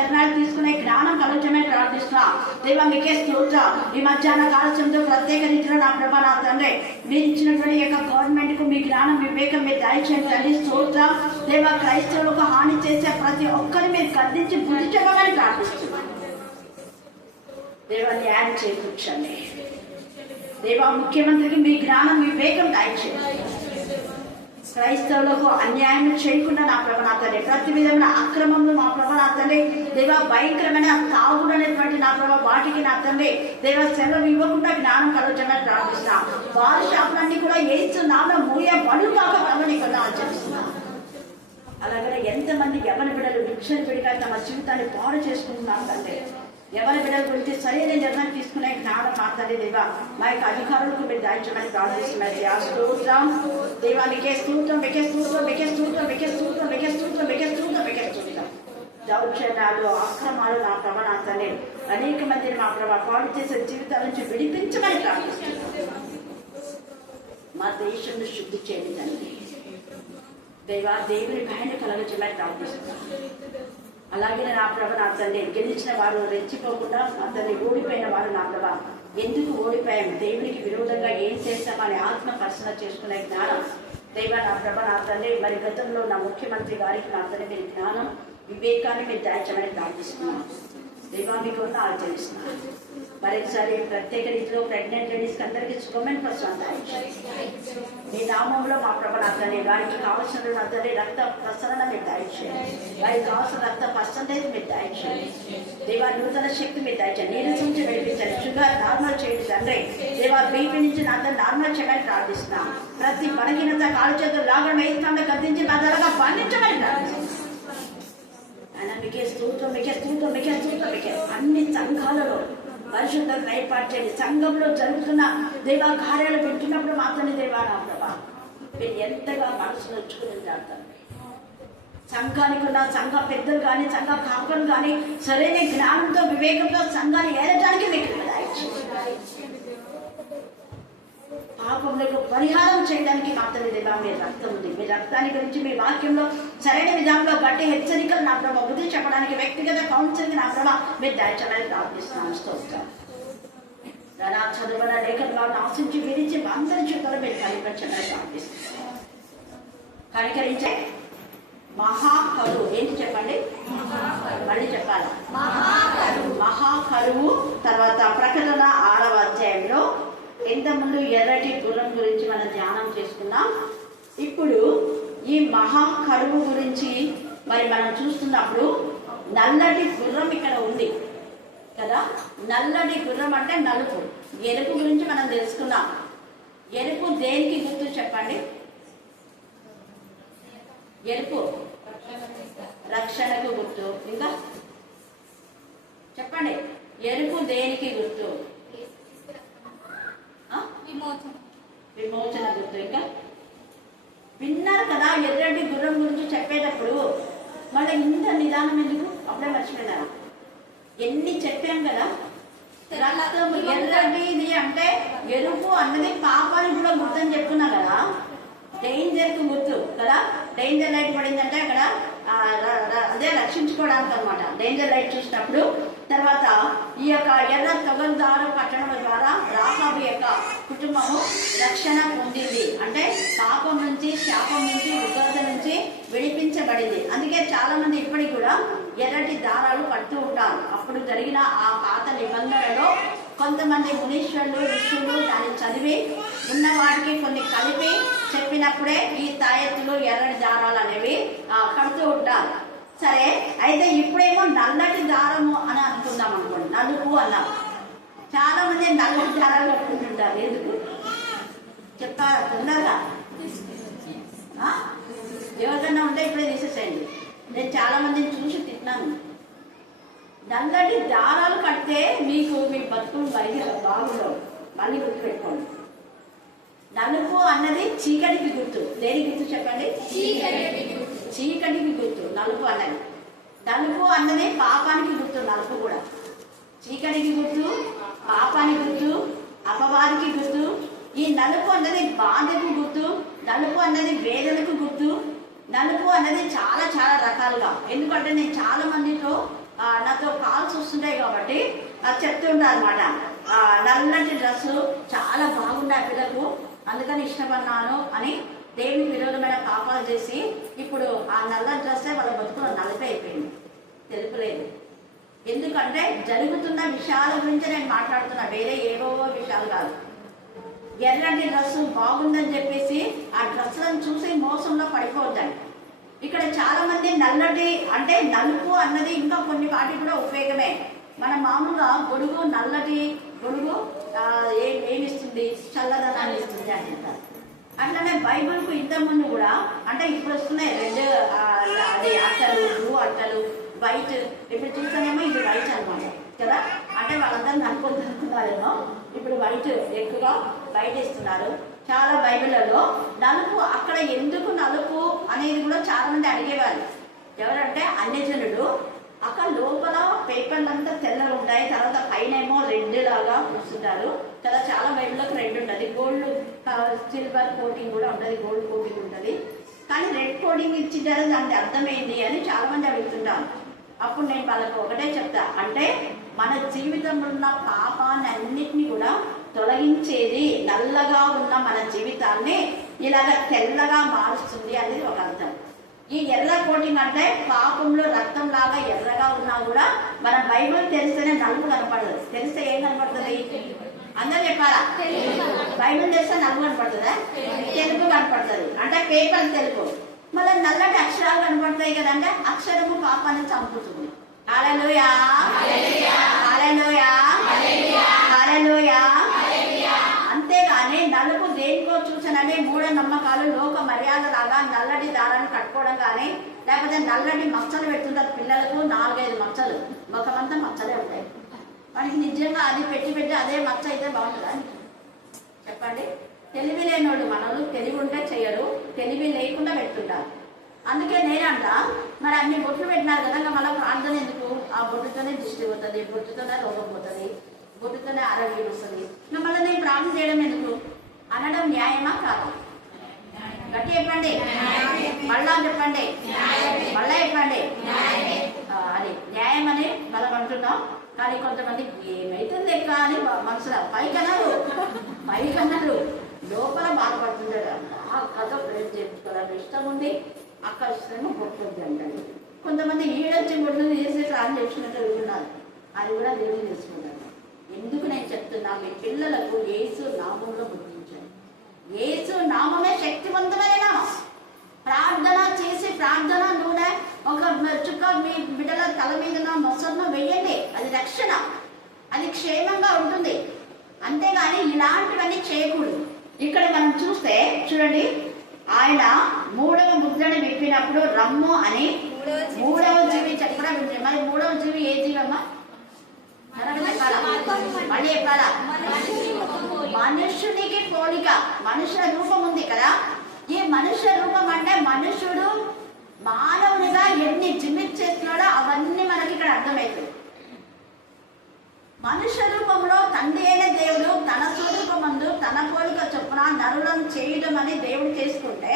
నిర్ణయాలు తీసుకునే జ్ఞానం కలుగుతామని ప్రార్థిస్తున్నా. దేవా మీకే స్తోత్రం. ఈ మధ్యాహ్న కాలచంతో ప్రత్యేక రీతిలో నా ప్రభా నా తండ్రి మీరు ఇచ్చినటువంటి యొక్క గవర్నమెంట్ కు మీ జ్ఞానం వివేకం మీరు దయచేయండి తండ్రి. స్తోత్రం. దేవా క్రైస్తవులకు హాని చేసే ప్రతి ఒక్కరిని మీరు గద్దించి బుద్ధి చెప్పమని ప్రార్థిస్తున్నాను. దేవా న్యాయం చేకూర్చండి. దేవా ముఖ్యమంత్రికి మీ జ్ఞానం వివేకం దయచేయండి. క్రైస్తవులకు అన్యాయం చేయకుండా నా ప్రభాతాన్ని ప్రతి విధమైన అక్రమంలో మా ప్రభాతాన్ని దేవా భయంకరమైన తాగుడు అనేటువంటి నా ప్రభావ వాటికి నా తండ్రి దేవా సెలవు ఇవ్వకుండా జ్ఞానం కలుగుతామని ప్రార్థిస్తున్నా. వారి షాపులన్నీ కూడా ఏస్తున్నామో మూయ బడులు కాక ప్రభావికుండా ఆచరిస్తున్నా. అలాగే ఎంతమంది ఎవరి బిడ్డలు విక్షణ పిడిగా తమ జీవితాన్ని పాడు చేసుకుంటున్నారు తండ్రి. ఎవరి బిడ్డల గురించి సరైన నిర్ణయం తీసుకునే జ్ఞానం మాట్లాడే దేవా మా యొక్క అధికారులకు మీరు దాయించమని ప్రార్థిస్తున్నారు. స్తోత్రం దేవా మీకే స్తోత్రం, మీకే స్తోత్రం, మీకే స్తోత్రం, మీకే స్తోత్రం, మీకే స్తోత్రం, మీకే స్తోత్రం, మీకే స్తోత్రం. దౌర్జన్యాలు అక్రమాలు నా ప్రమాణాన్ని అనేక మందిని మా ప్రభావ పాడు చేసే జీవితాల నుంచి విడిపించమని ప్రార్థిస్తున్నారు. మా దేశంలో శుద్ధి చేయండి తండ్రి. దేవా దేవుని భయాన్ని కలగజేయమని ప్రార్థిస్తున్నాను. అలాగే నా ప్రభ నా తండ్రి గెలిచిన వారు రెచ్చిపోకుండా అతన్ని ఓడిపోయిన వారు నా ప్రభ ఎందుకు ఓడిపోయాం, దేవునికి విరోధంగా ఏం చేస్తామని ఆత్మ పరిశీలన చేసుకునే జ్ఞానం దేవా నా ప్రభ నా తండ్రి మరి గతంలో నా ముఖ్యమంత్రి గారికి నా తండ్రి మీరు జ్ఞానం వివేకాన్ని మీరు దాచమని ప్రార్థిస్తున్నాను. దేవా మీకు ఆచరిస్తున్నాను. మరొకసారి ప్రత్యేక రీతిలో ప్రెగ్నెంట్ లేడీస్కి అందరికీ శుభమైన ప్రసవం మీ నామంలో మా ప్రభాతాన్ని వారికి కావాల్సిన అందరి రక్త ప్రసరణ మీరు దయచేయండి. వారికి కావాల్సిన రక్త పర్సంటేజ్ మీరు దయచేయండి. దేవా నూతన శక్తి మీరు దయచేయండి. నీరసం నుంచి నడిపించండి. షుగర్ నార్మల్ చేయండి తండ్రి. దేవా బీపీ నుంచి నా అందరూ నార్మల్ చేయమని ప్రార్థిస్తున్నాం. ప్రతి బలహీనత కాలు చేతులు లాగడం వేస్తామని గద్దించి నా ధరగా బంధించమని ప్రార్థిస్తున్నాం. ఆయన మీకే స్తోత్రం, మీకే స్తోత్రం, మీకే స్తోత్రం, మీకే అన్ని సంఘాలలో పరిశుద్ధత ఏర్పాటు చేయండి. సంఘంలో జరుగుతున్న దేవా కార్యాలు పెట్టినప్పుడు మాత్రమే దేవా నా ప్రభా మీరు ఎంతగా మనసు నొచ్చుకుని జాగ్రత్త. సంఘానికి ఉన్న సంఘ పెద్దలు కానీ సంఘ కాపులు కానీ సరైన జ్ఞానంతో వివేకంతో సంఘాన్ని ఏదటానికి మీకు పాపములకు పరిహారం చేయడానికి మాత్రమే దేవా మీ రక్తం ఉంది. మీ రక్తాన్ని గురించి మీ వాక్యంలో సరైన విధానంలో బట్టి హెచ్చరికలు నా ప్రభావ బుద్ధి చెప్పడానికి వ్యక్తిగత కౌన్సిలింగ్ నా ప్రభావ మీరు దయచేయాలని ప్రార్థిస్తున్నాను. స్తోత్రం. నా చదువుల లేఖను వారిని ఆశించి విధించి అందరి చేతులు మీరు కనిపించమని ప్రార్థిస్తున్నాను. కనికరించే మహాకరువు ఏంటి చెప్పండి, మళ్ళీ చెప్పాలా? మహాకరువు. తర్వాత ప్రకటన 6వ అధ్యాయంలో ఇంతకుముందు ఎర్రటి గుర్రం గురించి మనం ధ్యానం చేసుకున్నాం. ఇప్పుడు ఈ మహాకరువు గురించి మరి మనం చూస్తున్నప్పుడు నల్లటి గుర్రం ఇక్కడ ఉంది కదా. నల్లటి గుర్రం అంటే నలుపు. ఎరుపు గురించి మనం తెలుసుకున్నాం. ఎరుపు దేనికి గుర్తు చెప్పండి? ఎరుపు రక్షణకు గుర్తు. ఇంకా చెప్పండి, ఎరుపు దేనికి గుర్తు? విమోచన గుర్తు. ఇంకా విన్నారు కదా ఎర్రటి గుర్రం గురించి చెప్పేటప్పుడు మళ్ళీ ఇంత నిదానం ఎందుకు? అప్పుడే మర్చిపోయినారు. ఎన్ని చెప్పాం కదా. రక్తం ఎర్రటిది అంటే ఎరుపు అన్నది పాపానికి కూడా గుర్తు అని చెప్పుకున్నా కదా. డేంజర్ కు గుర్తు కదా. డేంజర్ లైట్ పడిందంటే అక్కడ అదే రక్షించుకోవడానికి అనమాట. డేంజర్ లైట్ చూసినప్పుడు తర్వాత ఈ యొక్క ఎర్ర తొగల్దారు పట్టణం ద్వారా రాహాబు యొక్క కుటుంబము రక్షణ పొందింది. అంటే పాపం నుంచి, శాపం నుంచి, ఉగ్రత నుంచి విడిపించబడింది. అందుకే చాలా మంది ఇప్పటికి కూడా ఎర్రటి దారాలు కడుతూ ఉంటారు. అప్పుడు జరిగిన ఆ పాత నిబంధనలో కొంతమంది మునీశ్వరులు, ఋషులు దాన్ని చదివి ఉన్న వాటికి కొన్ని కలిపి చెప్పినప్పుడే ఈ తాయెత్తులు ఎర్రటి దారాలు అనేవి కడుతూ ఉంటారు. సరే, అయితే ఇప్పుడేమో నల్లటి దారము అని అనుకుందాం అనుకోండి. నలుపు అన్నాం. చాలా మంది నల్లటి దారాలు కట్టుకుంటుంటారు. ఎందుకు చెప్తారా? తొందరగా ఎవరికన్నా ఉంటే ఇప్పుడే తీసేసేయండి. నేను చాలా మందిని చూసి తిన్నాను. నల్లటి దారాలు కడితే మీకు మీ బతుకులు బాగుండవు. మళ్ళీ గుర్తు పెట్టుకోండి. నలుపు అన్నది చీకటికి గుర్తు. దేని గుర్తు చెప్పండి? చీకటికి గుర్తు నలుపు అన్నది. నలుపు అన్నది పాపానికి గుర్తు. నలుపు కూడా చీకటికి గుర్తు, పాపానికి గుర్తు, అపవాదికి గుర్తు. ఈ నలుపు అన్నది బాధకు గుర్తు. నలుపు అన్నది వేదనకు గుర్తు. నలుపు అన్నది చాలా చాలా రకాలుగా. ఎందుకంటే నేను చాలా మందితో వస్తుంటాయి కాబట్టి అది చెప్తుంటారు అనమాట. నల్లటి డ్రెస్సు చాలా బాగున్నాయి పిల్లలకు, అందుకని ఇష్టపడినాను అని దేవునికి విరోధమైన పాపాలు చేసి ఇప్పుడు ఆ నల్ల డ్రెస్సే వాళ్ళ బతుకులో నలుపు అయిపోయింది, తెలుపు లేదు. ఎందుకంటే జరుగుతున్న విషయాల గురించి నేను మాట్లాడుతున్నా, వేరే ఏవో విషయాలు కాదు. ఎర్రటి డ్రెస్సు బాగుందని చెప్పేసి ఆ డ్రెస్సులను చూసి మోసంలో పడిపోతాయి. ఇక్కడ చాలా మంది నల్లటి అంటే నలుపు అన్నది ఇంకా కొన్ని వాటికి కూడా ఉపయోగమే. మన మామూలుగా గొడుగు, నల్లటి గొడుగు ఏమిస్తుంది, చల్లదనాన్ని ఇస్తుంది అంటారు. అట్లనే బైబుల్కు ఇంతకుముందు కూడా అంటే ఇప్పుడు వస్తున్నాయి రెడ్ అది అట్టలు, బ్లూ అట్టలు, వైట్. ఇప్పుడు చూస్తేనేమో ఇది వైట్ అనమాట కదా, అంటే వాళ్ళందరూ అనుకుంటున్నారేమో ఇప్పుడు వైట్ ఎక్కువగా వైట్ ఇస్తున్నారు. చాలా బైబిళ్లలో నలుపు, అక్కడ ఎందుకు నలుపు అనేది కూడా చాలా మంది అడిగేవారు. ఎవరంటే అన్యజనుడు. అక్కడ లోపల పేపర్లంతా తెల్లగా ఉంటాయి, తర్వాత పైన ఏమో రెడ్ లాగా పూస్తుంటారు కదా. చాలా బైబిల్లోకి రెడ్ ఉంటుంది, గోల్డ్ సిల్వర్ కోటింగ్ కూడా ఉంటుంది, గోల్డ్ కోటింగ్ ఉంటుంది. కానీ రెడ్ కోటింగ్ ఇచ్చింటారు, దానికి అర్థమైంది అని చాలా మంది అడుగుతుంటారు. అప్పుడు నేను వాళ్ళకు ఒకటే చెప్తా, అంటే మన జీవితంలో ఉన్న పాపాన్ని అన్నిటినీ కూడా తొలగించేది, నల్లగా ఉన్న మన జీవితాన్ని ఇలాగ తెల్లగా మారుస్తుంది అనేది ఒక అర్థం. ఈ ఎర్ర కోటింగ్ అంటే పాపంలో రక్తం లాగా ఎర్రగా ఉన్నా కూడా మన బైబిల్ తెలిస్తేనే నలుపు కనపడదు. తెలిస్తే ఏం కనపడుతుంది? అందరూ చెప్పాలా? బైబిల్ తెలిస్తే నలుపు కనపడుతుందా? తెలుపు కనపడుతుంది, అంటే పేపర్ తెలుపు. మళ్ళీ నల్లటి అక్షరాలు కనపడతాయి కదంటే అక్షరము పాపాన్ని చంపుతుంది. హల్లెలూయా, హల్లెలూయా, హల్లెలూయా. అంతేగాని నలుపు దేనికో చూసానని మూఢ నమ్మకాలు, లోక మర్యాద లాగా నల్లటి దారాన్ని కట్టుకోవడం కానీ, లేకపోతే నల్లటి మచ్చలు పెడుతుంటారు పిల్లలకు, 4-5 మచ్చలు, ముఖమంతా మచ్చలే ఉంటాయి. మనకి నిజంగా అది పెట్టి అదే మచ్చ అయితే బాగుంటుందా చెప్పండి? తెలివి లేనోడు మనలు, తెలివి ఉంటే చెయ్యరు, తెలివి లేకుండా పెడుతుంటారు. అందుకే నేనంట మరి అన్ని బొట్లు పెట్టినారు కదా, మళ్ళీ ప్రార్థన ఎందుకు? ఆ బొట్టుతోనే దృష్టి పోతుంది, బొట్టుతోనే రోగం పోతుంది, బొట్టుతోనే ఆరోగ్యం వస్తుంది. ఇంకా మళ్ళీ నేను ప్రార్థన చేయడం ఎందుకు అనడం న్యాయమా కాదా? గట్టి చెప్పండి, మళ్ళా చెప్పండి, మళ్ళా చెప్పండి. అది న్యాయం అని మనం అంటున్నాం. కానీ కొంతమంది ఏమైతుంది ఎక్క అని మనసులో పైకన్నారు లోపల బాధపడుతుంటారు. ఆ కథ ప్రేమ్ చేయించుకోవాలని ఇష్టం ఉంది, అక్కడ ఇష్టమో బొట్టొద్దు అంటారు. కొంతమంది ఈడొచ్చి బొట్లు తీసి ప్రాణం చేసినట్టు ఉన్నారు, అది కూడా దేవుడు తెలుసుకుంటారు. ఎందుకు నేను చెప్తున్నా, మీ పిల్లలకు యేసు నామంలో బుద్ధించాను. యేసు నామమే శక్తివంతమైన. ప్రార్థన చేసి ప్రార్థన నూనె ఒక చుక్క మీ బిడ్డల తల మీద మొసలను వెయ్యండి, అది రక్షణ, అది క్షేమంగా ఉంటుంది. అంతేగాని ఇలాంటివన్నీ చేయకూడదు. ఇక్కడ మనం చూస్తే చూడండి, ఆయన 3వ ముద్రను విప్పినప్పుడు రమ్ము అని 3వ జీవి చెప్పడం. మరి 3వ జీవి ఏ జీవమ్మా? మళ్ళీ చెప్పాలా? మనుష్యునికి పోలిక, మనుష్య రూపం ఉంది కదా. ఈ మనుష్య రూపం అంటే మనుషుడు మానవునిగా ఎన్ని జిమ్మిక్ చేస్తున్నాడో అవన్నీ మనకి ఇక్కడ అర్థమవుతుంది. మనుష్య రూపంలో తండ్రి అయిన దేవుడు తన స్వరూపమందు తన పోలిక చొప్పున నరులను చేయడం అని దేవుడు చేసుకుంటే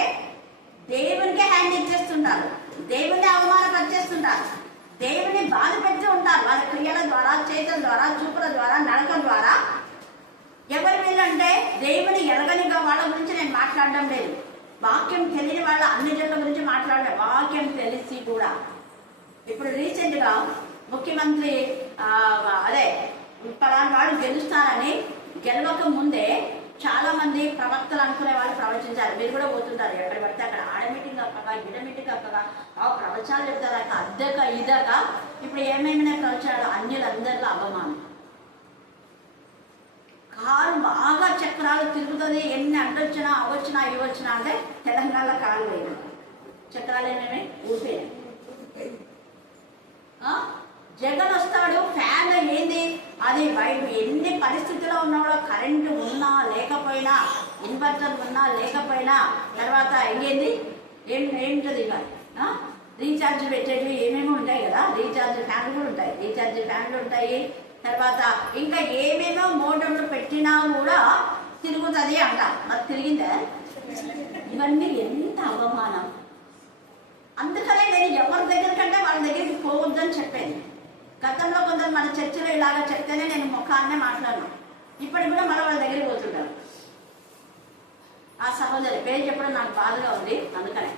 దేవునికే హ్యాండ్ ఇచ్చేస్తుంటారు, దేవుని అవమానపరిచేస్తుంటారు, దేవుని బాధ పెడుతూ ఉంటారు. వాళ్ళ క్రియల ద్వారా, చేతుల ద్వారా, చూపుల ద్వారా, నడక ద్వారా. ఎవరి వీళ్ళంటే దేవుని ఎరగనిగా వాళ్ళ గురించి నేను మాట్లాడడం లేదు. వాక్యం తెలియని వాళ్ళ అన్ని జనుల గురించి మాట్లాడే, వాక్యం తెలిసి కూడా. ఇప్పుడు రీసెంట్గా ముఖ్యమంత్రి అదే పలానా వాడు గెలుస్తానని గెలవక ముందే చాలా మంది ప్రవక్తలు అనుకునే వాళ్ళు ప్రవచించారు. మీరు కూడా పోతుంటారు ఎక్కడ పడితే అక్కడ, ఆడ మీటింగ్ అక్కగా, ఈడ మీటింగ్ అక్కగా, ఆ ప్రవచనాలు చెప్తారు అక్క, అద్దెక ఇదగా. ఇప్పుడు ఏమేమైనా ప్రవచనాలు అన్యులందరిలో అవమానం. కారు బాగా చక్రాలు తిరుగుతుంది, ఎన్ని అడ్డొచ్చినా అవచ్చినా ఇవచ్చినా అంటే తెలంగాణలో కారు పోయినా చక్రాలు ఏమేమి ఊపినాయి. జగన్ వస్తాడు, ఫ్యాన్ ఏంది అది బయట ఎన్ని పరిస్థితుల్లో ఉన్నాడో, కరెంటు ఉన్నా లేకపోయినా, ఇన్వర్టర్ ఉన్నా లేకపోయినా, తర్వాత ఇంకేంది ఏంటది ఇక రీఛార్జ్ పెట్టేవి ఏమేమి ఉంటాయి కదా, రీఛార్జ్ ఫ్యాన్లు కూడా ఉంటాయి, రీఛార్జ్ ఫ్యాన్లు ఉంటాయి. తర్వాత ఇంకా ఏమేమో మోటార్లు పెట్టినా కూడా తిరుగుతుంది అంట. మరి తిరిగిందే? ఇవన్నీ ఎంత అవమానం. అందుకనే నేను ఎవరి దగ్గర కంటే వాళ్ళ దగ్గరికి పోవద్దని చెప్పేది. గతంలో కొందరు మన చర్చిలో ఇలాగ చెప్తేనే నేను ముఖాన్నే మాట్లాడను. ఇప్పటికి కూడా మన వాళ్ళ దగ్గరికి పోతుంటారు. ఆ సహోదరి పేరు చెప్పడం నాకు బాధగా ఉంది. అందుకనే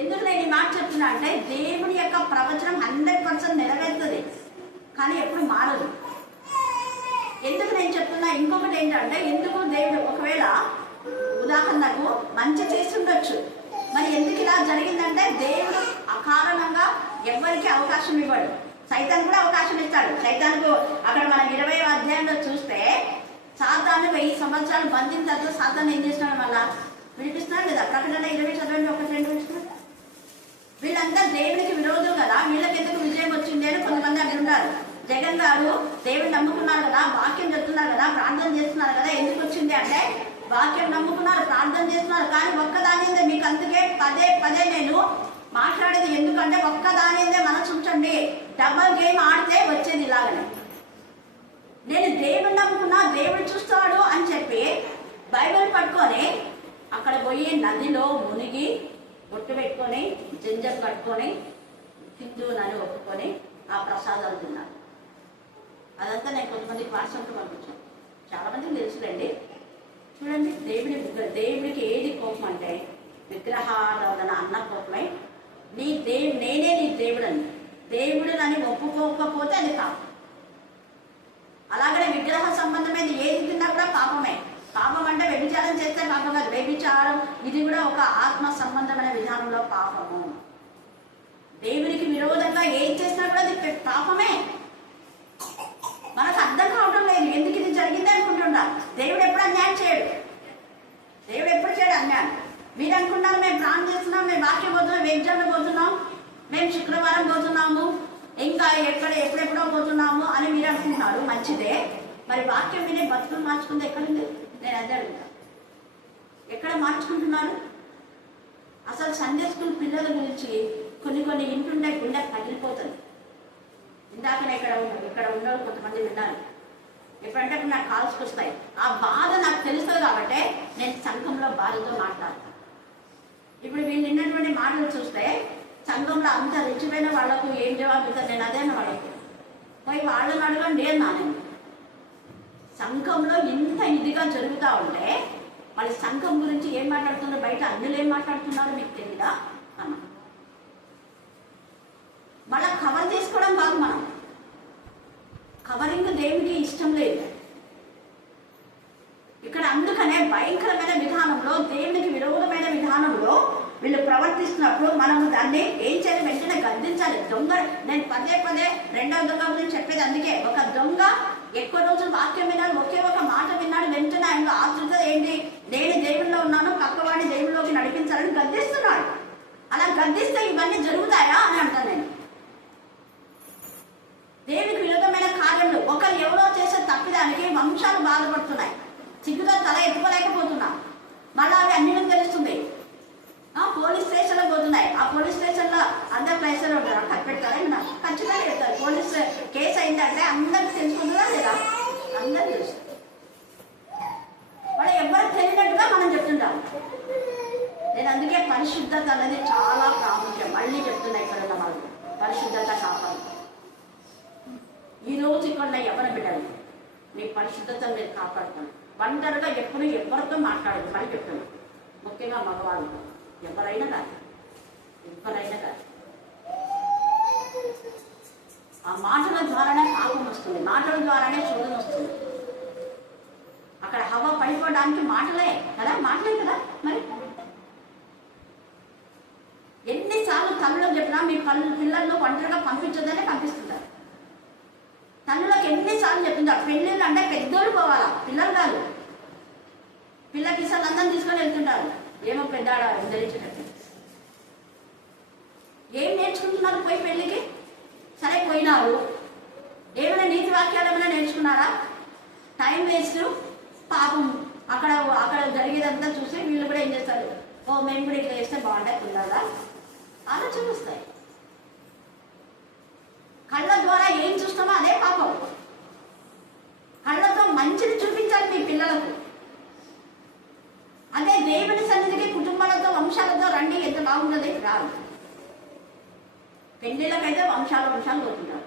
ఎందుకు నేను ఈ మాట చెప్తున్నా అంటే, దేవుని యొక్క ప్రవచనం 100% నెరవేరుతుంది, కానీ ఎప్పుడు మారదు. ఎందుకు నేను చెప్తున్నా? ఇంకొకటి ఏంటంటే, ఎందుకు దేవుడు ఒకవేళ ఉదాహరణకు మంచి చేసి ఉండొచ్చు, మరి ఎందుకు ఇలా జరిగిందంటే, దేవుడు అకారణంగా ఎవరికి అవకాశం ఇవ్వడు. సైతాన్ కూడా అవకాశం ఇస్తాడు. సైతాన్కు అక్కడ మనం 20వ అధ్యాయంలో చూస్తే, సాతాను 1000 సంవత్సరాలు బంధించిన తర్వాత సాతాను ఏం చేస్తున్నాడు? మళ్ళా వినిపిస్తున్నాడు కదా. ప్రకటన 20 చదవండి, 1-2 వినిపిస్తున్నాడు. వీళ్ళంతా దేవునికి విరోధం కదా, వీళ్ళకి ఎందుకు విజయం వచ్చింది అని కొంతమంది అక్కడ ఉన్నారు. జగన్ గారు దేవుడు నమ్ముకున్నారు కదా, వాక్యం చెప్తున్నారు కదా, ప్రార్థన చేస్తున్నారు కదా, ఎందుకు వచ్చింది అంటే, వాక్యం నమ్ముకున్నారు, ప్రార్థన చేస్తున్నారు, కానీ ఒక్కదానిందే మీకు. అందుకే పదే పదే నేను మాట్లాడేది. ఎందుకంటే ఒక్కదానిందే మనసు ఉంచండి. డబల్ గేమ్ ఆడితే వచ్చేది ఇలాగనే. నేను దేవుడు నమ్ముకున్నా, దేవుడు చూస్తాడు అని చెప్పి బైబిల్ పట్టుకొని అక్కడ పోయి నదిలో మునిగి బొట్టు పెట్టుకొని జంజం కట్టుకొని హిందువునని ఒప్పుకొని ఆ ప్రసాదాలు తిన్నాను. అదంతా నేను కొంతమందికి వాట్సాప్లో పంపించాను. చాలా మందికి తెలుసులేండి. చూడండి, దేవుడికి ఏది కోపం అంటే విగ్రహారాధన అన్న కోపమే. నేనే నీ దేవుడని, దేవుడిని ఒప్పుకోకపోతే అది పాపం. అలాగనే విగ్రహ సంబంధమైన ఏది తిన్నా కూడా పాపమే. పాపం అంటే వ్యభిచారం చేస్తే పాపం కాదు. వ్యభిచారం ఇది కూడా ఒక ఆత్మ సంబంధమైన విధానంలో పాపము. దేవునికి విరోధంగా ఏం చేసినా కూడా అది పాపమే. మనకు అర్థం కావడం లేదు ఎందుకు ఇది జరిగింది అనుకుంటున్నా. దేవుడు ఎప్పుడు అన్యాయం చేయడు. దేవుడు ఎప్పుడు చేయడు అన్యాయం. మీరు అనుకున్నారు మేము ప్రాణం చేస్తున్నాం, మేము వాక్యం పోతున్నాం, ఎగ్జామ్లో పోతున్నాం, మేము శుక్రవారం పోతున్నాము, ఇంకా ఎప్పుడెప్పుడో పోతున్నాము అని మీరు అనుకుంటున్నారు. మంచిదే. మరి వాక్యం వినే బతుకులు మార్చుకుంది ఎక్కడుంది? నేను అదే అడుగుతా. ఎక్కడ మార్చుకుంటున్నారు? అసలు సండే స్కూల్ పిల్లల గురించి కొన్ని ఇంటుండే గుండె పగిలిపోతుంది. ఇందాకనే ఇక్కడ ఉన్న కొంతమంది విన్నారు. ఎప్పుడంటే నాకు కాల్స్కి వస్తాయి. ఆ బాధ నాకు తెలుస్తుంది కాబట్టి నేను సంఘంలో బాధతో మాట్లాడతాను. ఇప్పుడు వీళ్ళు నిన్నటువంటి మాటలు చూస్తే సంఘంలో అంత రుచిపోయిన వాళ్ళకు ఏం జవాబు ఇస్తారు? నేను అదేనా వాళ్ళకి పోయి వాళ్ళని అడగండి అన్నా. నేను సంఘంలో ఇంత ఇదిగా జరుగుతూ ఉంటే మళ్ళీ సంఘం గురించి ఏం మాట్లాడుతున్నారు, బయట అన్యులు ఏం మాట్లాడుతున్నారో మీకు తెలియదా అన్న. మళ్ళీ కవర్ చేసుకోవడం కాదు, మనం కవరింగ్ దేవునికి ఇష్టం లేదు ఇక్కడ. అందుకనే భయంకరమైన విధానంలో, దేవునికి విరోధమైన విధానంలో వీళ్ళు ప్రవర్తిస్తున్నప్పుడు మనము దాన్ని ఏం చేయాలి? వెంటనే గద్దించాలి. దొంగ నేను పదే పదే రెండవ దొంగ గురించి చెప్పేది అందుకే. ఒక దొంగ ఎక్కువ రోజులు వాక్యం విన్నాడు, ఒకే ఒక మాట విన్నాడు, వెంటనే ఆయనలో ఆతృత ఏంటి? నేను దేవుల్లో ఉన్నాను, పక్కవాడిని దేవుల్లోకి నడిపించాలని గద్దిస్తున్నాడు. అలా గద్దిస్తే ఇవన్నీ జరుగుతాయా అని అంటాను నేను. దేవునికి విరోధమైన కార్యములు ఒకరు ఎవరో చేసే తప్పిదానికి వంశాలు బాధపడుతున్నాయి. సిగ్గుతో తల ఎత్తుకోలేకపోతున్నా. మళ్ళీ అవి అన్ని తెలుస్తుంది. పోలీస్ స్టేషన్లో పోతున్నాయి. ఆ పోలీస్ స్టేషన్లో అందరు పైసలు ఉంటారు. ఖర్చు పెడతారా? ఖచ్చితంగా పెడతారు. పోలీస్ కేసు అయిందంటే అందరికి తెలుసుకుంటుందా లేదా? అందరూ తెలుసు. వాళ్ళు ఎవరికి తెలియనట్టుగా మనం చెప్తుంటాం. నేను అందుకే పరిశుద్ధత అనేది చాలా ప్రాముఖ్యం. మళ్ళీ చెప్తున్నా, ఇక్కడ ఉన్న వాళ్ళు పరిశుద్ధత కాపాడు. ఈరోజు ఇక్కడ ఎవరి బిడ్డలు మీ పరిశుద్ధతను మీరు కాపాడుతాను. ఒంటరిగా ఎప్పుడు ఎవరితో మాట్లాడదు. మళ్ళీ చెప్తాను, ముఖ్యంగా మగవాళ్ళు ఎవరైనా కాదు. ఆ మాటల ద్వారానే పాపం వస్తుంది, మాటల ద్వారానే శోధన వస్తుంది. అక్కడ హవ పడిపోవడానికి మాటలే కదా. మరి ఎన్నిసార్లు తల్లులకు చెప్పినా మీ పిల్లల్లో ఒంటరిగా పంపించొద్దనే పంపిస్తుంటారు. తల్లులకు ఎన్నిసార్లు చెప్తుంటారు, పెళ్ళిళ్ళు అంటే పెద్దోళ్ళు పోవాలా, పిల్లలు కాదు. పిల్లకి సార్లు అందరం తీసుకొని వెళ్తుంటారు. ఏమో పెద్దాడ తెలియచేటట్టు ఏం నేర్చుకుంటున్నారు పోయి పెళ్ళికి? సరే పోయినారు, ఏమైనా నీతి వాక్యాలు ఏమైనా నేర్చుకున్నారా? టైం వేస్ట్, పాపం. అక్కడ జరిగేదంతా చూసి వీళ్ళు కూడా ఏం చేస్తారు? ఓ మేము కూడా ఇట్లా చేస్తే బాగుంటాయి పిల్లలా ఆలోచన వస్తాయి. కళ్ళ ద్వారా ఏం చూస్తామో అదే పాపం. కళ్ళతో మంచిని చూపించాలి మీ పిల్లలకు. అదే దేవుని సన్నిధికి కుటుంబాలతో వంశాలతో రండి, ఎంత బాగుంటుంది. రాదు. పెళ్లిళ్ళకైతే వంశాలు వంశాలు పోతుంటారు.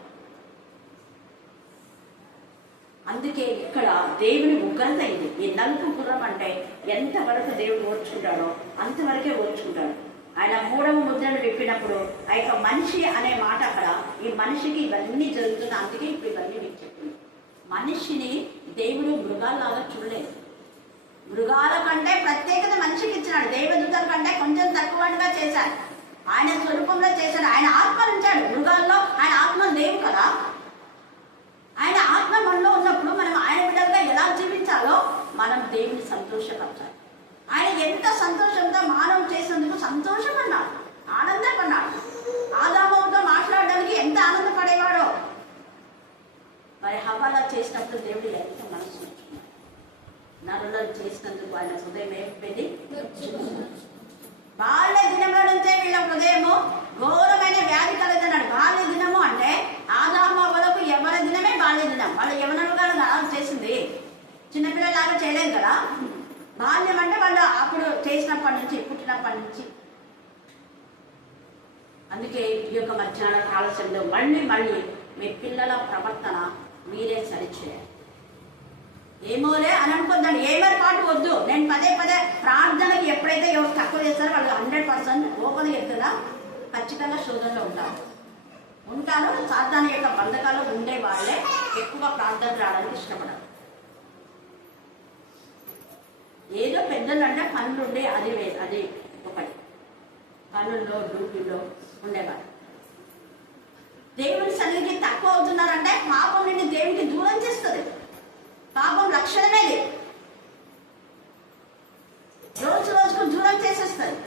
అందుకే ఇక్కడ దేవుని ఉగ్రత ఇది. ఈ నలుపు గుర్రం అంటే ఎంతవరకు దేవుడు ఓర్చుకుంటాడో అంతవరకే ఓర్చుకుంటాడు. ఆయన 3వ ముద్రను విప్పినప్పుడు ఆ యొక్క మనిషి అనే మాట అక్కడ, ఈ మనిషికి ఇవన్నీ జరుగుతున్నా, అందుకే ఇప్పుడు ఇవన్నీ మీకు చెప్తుంది. మనిషిని దేవుడు మృగాల్లాగా చూడలేదు. మృగాల కంటే ప్రత్యేకత మనిషికి ఇచ్చినాడు. దేవదూతల కంటే కొంచెం తక్కువగా చేశాడు. ఆయన స్వరూపంలో చేశాడు. ఆయన ఆత్మ ఉంచాడు. మృగాల్లో ఆయన ఆత్మ లేవు కదా. ఆయన ఆత్మ మనలో ఉన్నప్పుడు మనం ఆయన బిడ్డలుగా ఎలా జీవించాలో మనం దేవుని సంతోషపరచాలి. ఆయన ఎంత సంతోషంతో మానవం చేసినందుకు సంతోషపడ్డాడు, ఆనందపడ్డాడు. ఆదాముతో మాట్లాడడానికి ఎంత ఆనందపడేవాడో. మరి హవ్వలా చేసినప్పుడు దేవుడు ఎంత మనసు ఉంచుకున్నాడు. నరులను చేసినందుకు ఆయన హృదయం ఏమిటి? బాల్య దినంలో నుంచే వీళ్ళ హృదయము ఘోరమైన వ్యాధి కలదన్నాడు. బాల్య దినము అంటే ఆదాము అవ్వలకు ఎవరి దినమే బాల్య దినం. వాళ్ళు యవనలుగా అలా చేసింది, చిన్నపిల్లలాగా చేయలేదు కదా. బాల్యం అంటే వాళ్ళు అప్పుడు చేసినప్పటి నుంచి, పుట్టినప్పటి నుంచి. అందుకే ఈ యొక్క మధ్యాహ్న కాల సమయంలో మళ్ళీ మీ పిల్లల ప్రవర్తన మీరే సరిచేయాలి. ఏమోలే అని అనుకుందాం, ఏమేపాటు వద్దు. నేను పదే ప్రార్థనకి ఎప్పుడైతే ఎవరు తక్కువ చేస్తారో వాళ్ళు 100% ఓపెన్ చెప్తుందా ఖచ్చితంగా శోధనలో ఉంటారు. సాధారణ యొక్క బంధకాలు ఉండే వాళ్ళే ఎక్కువ ప్రార్థన రావడానికి ఇష్టపడరు. ఏదో పెద్దలు అంటే పనులు ఉండే అది ఒకటి, పనుల్లో డ్యూటీలో ఉండేవారు. దేవుని సన్నిధికి తక్కువ అవుతున్నారంటే పాపం నుండి దేవునికి దూరం చేస్తుంది. పాపం లక్షణమే లేదు, రోజుకు దూరం చేసేస్తుంది.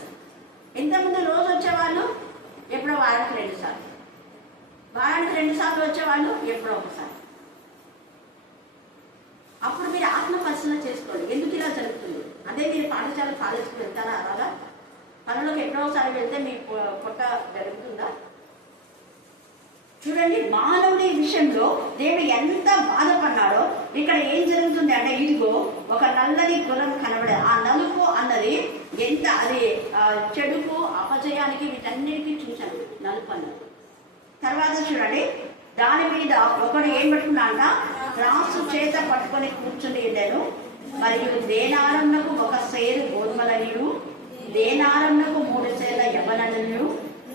ఇంతకుముందు రోజు వచ్చేవాళ్ళు ఎప్పుడో వారానికి 2 సార్లు, వారానికి 2 సార్లు వచ్చేవాళ్ళు ఎప్పుడో ఒకసారి. అప్పుడు మీరు ఆత్మ పరిశీలన చేసుకోండి, ఎందుకు ఇలా జరుగుతుంది. అదే మీరు పాఠశాల కాలేజీకి వెళ్తారా? అలాగా పనులకు ఎప్పుడో ఒకసారి వెళ్తే మీ పొట్ట జరుగుతుందా? చూడండి, మానవుడి విషయంలో దేవుడు ఎంత బాధపడ్డాడో. ఇక్కడ ఏం జరుగుతుంది అంటే, ఇదిగో ఒక నల్లని గుర్రం కనబడే. ఆ నలుపు అన్నది ఎంత, అది చెడుకు, అపజయానికి, వీటన్నిటికీ చూశాను నలుపు అన్నది. తర్వాత చూడండి, దాని మీద ఒకడు ఏం పెట్టుకున్నాడ, త్రాసు చేత పట్టుకొని కూర్చుని ఉండేను. మరియు దేనారన్నకు 1 సేరు గోధుమలనియు, దేనారన్నకు 3 సేర్ల యవ్వననియు,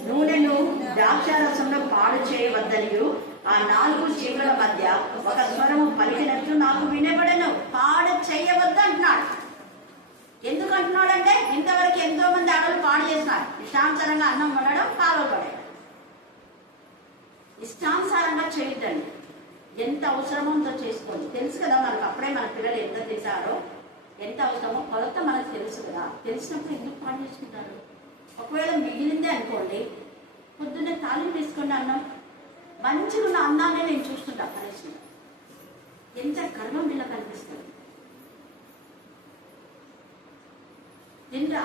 నూనెను ద్రాక్షారసంలో పాడు చేయవద్దనియు ఆ 4 చీమల మధ్య ఒక స్వరము పలికినట్టు నాకు వినబడను. పాడు చేయవద్దు అంటున్నాడు. ఎందుకు అంటున్నాడంటే, ఇంతవరకు ఎంతో మంది ఆడలు పాడు చేస్తున్నారు. ఇష్టానుసారంగా అన్నం వండడం, కాలువ పడేయడం. ఇష్టానుసారంగా చేయొద్దండి. ఎంత అవసరమో అంత చేసుకోండి. తెలుసు కదా మనకు, అప్పుడే మన పిల్లలు ఎంత చేశారో, ఎంత అవసరమో కొలత మనకు తెలుసు కదా. తెలిసినప్పుడు ఎందుకు పాడు చేసుకుంటారు? ఒకవేళ మిగిలిందే అనుకోండి, పొద్దున్నే తాలింపు వేసుకోండి. అన్నం మంచిగా ఉన్న అన్నాన్ని నేను చూస్తుంటా పరిస్థితి. ఎంత గర్వం వీళ్ళ కనిపిస్తుంది.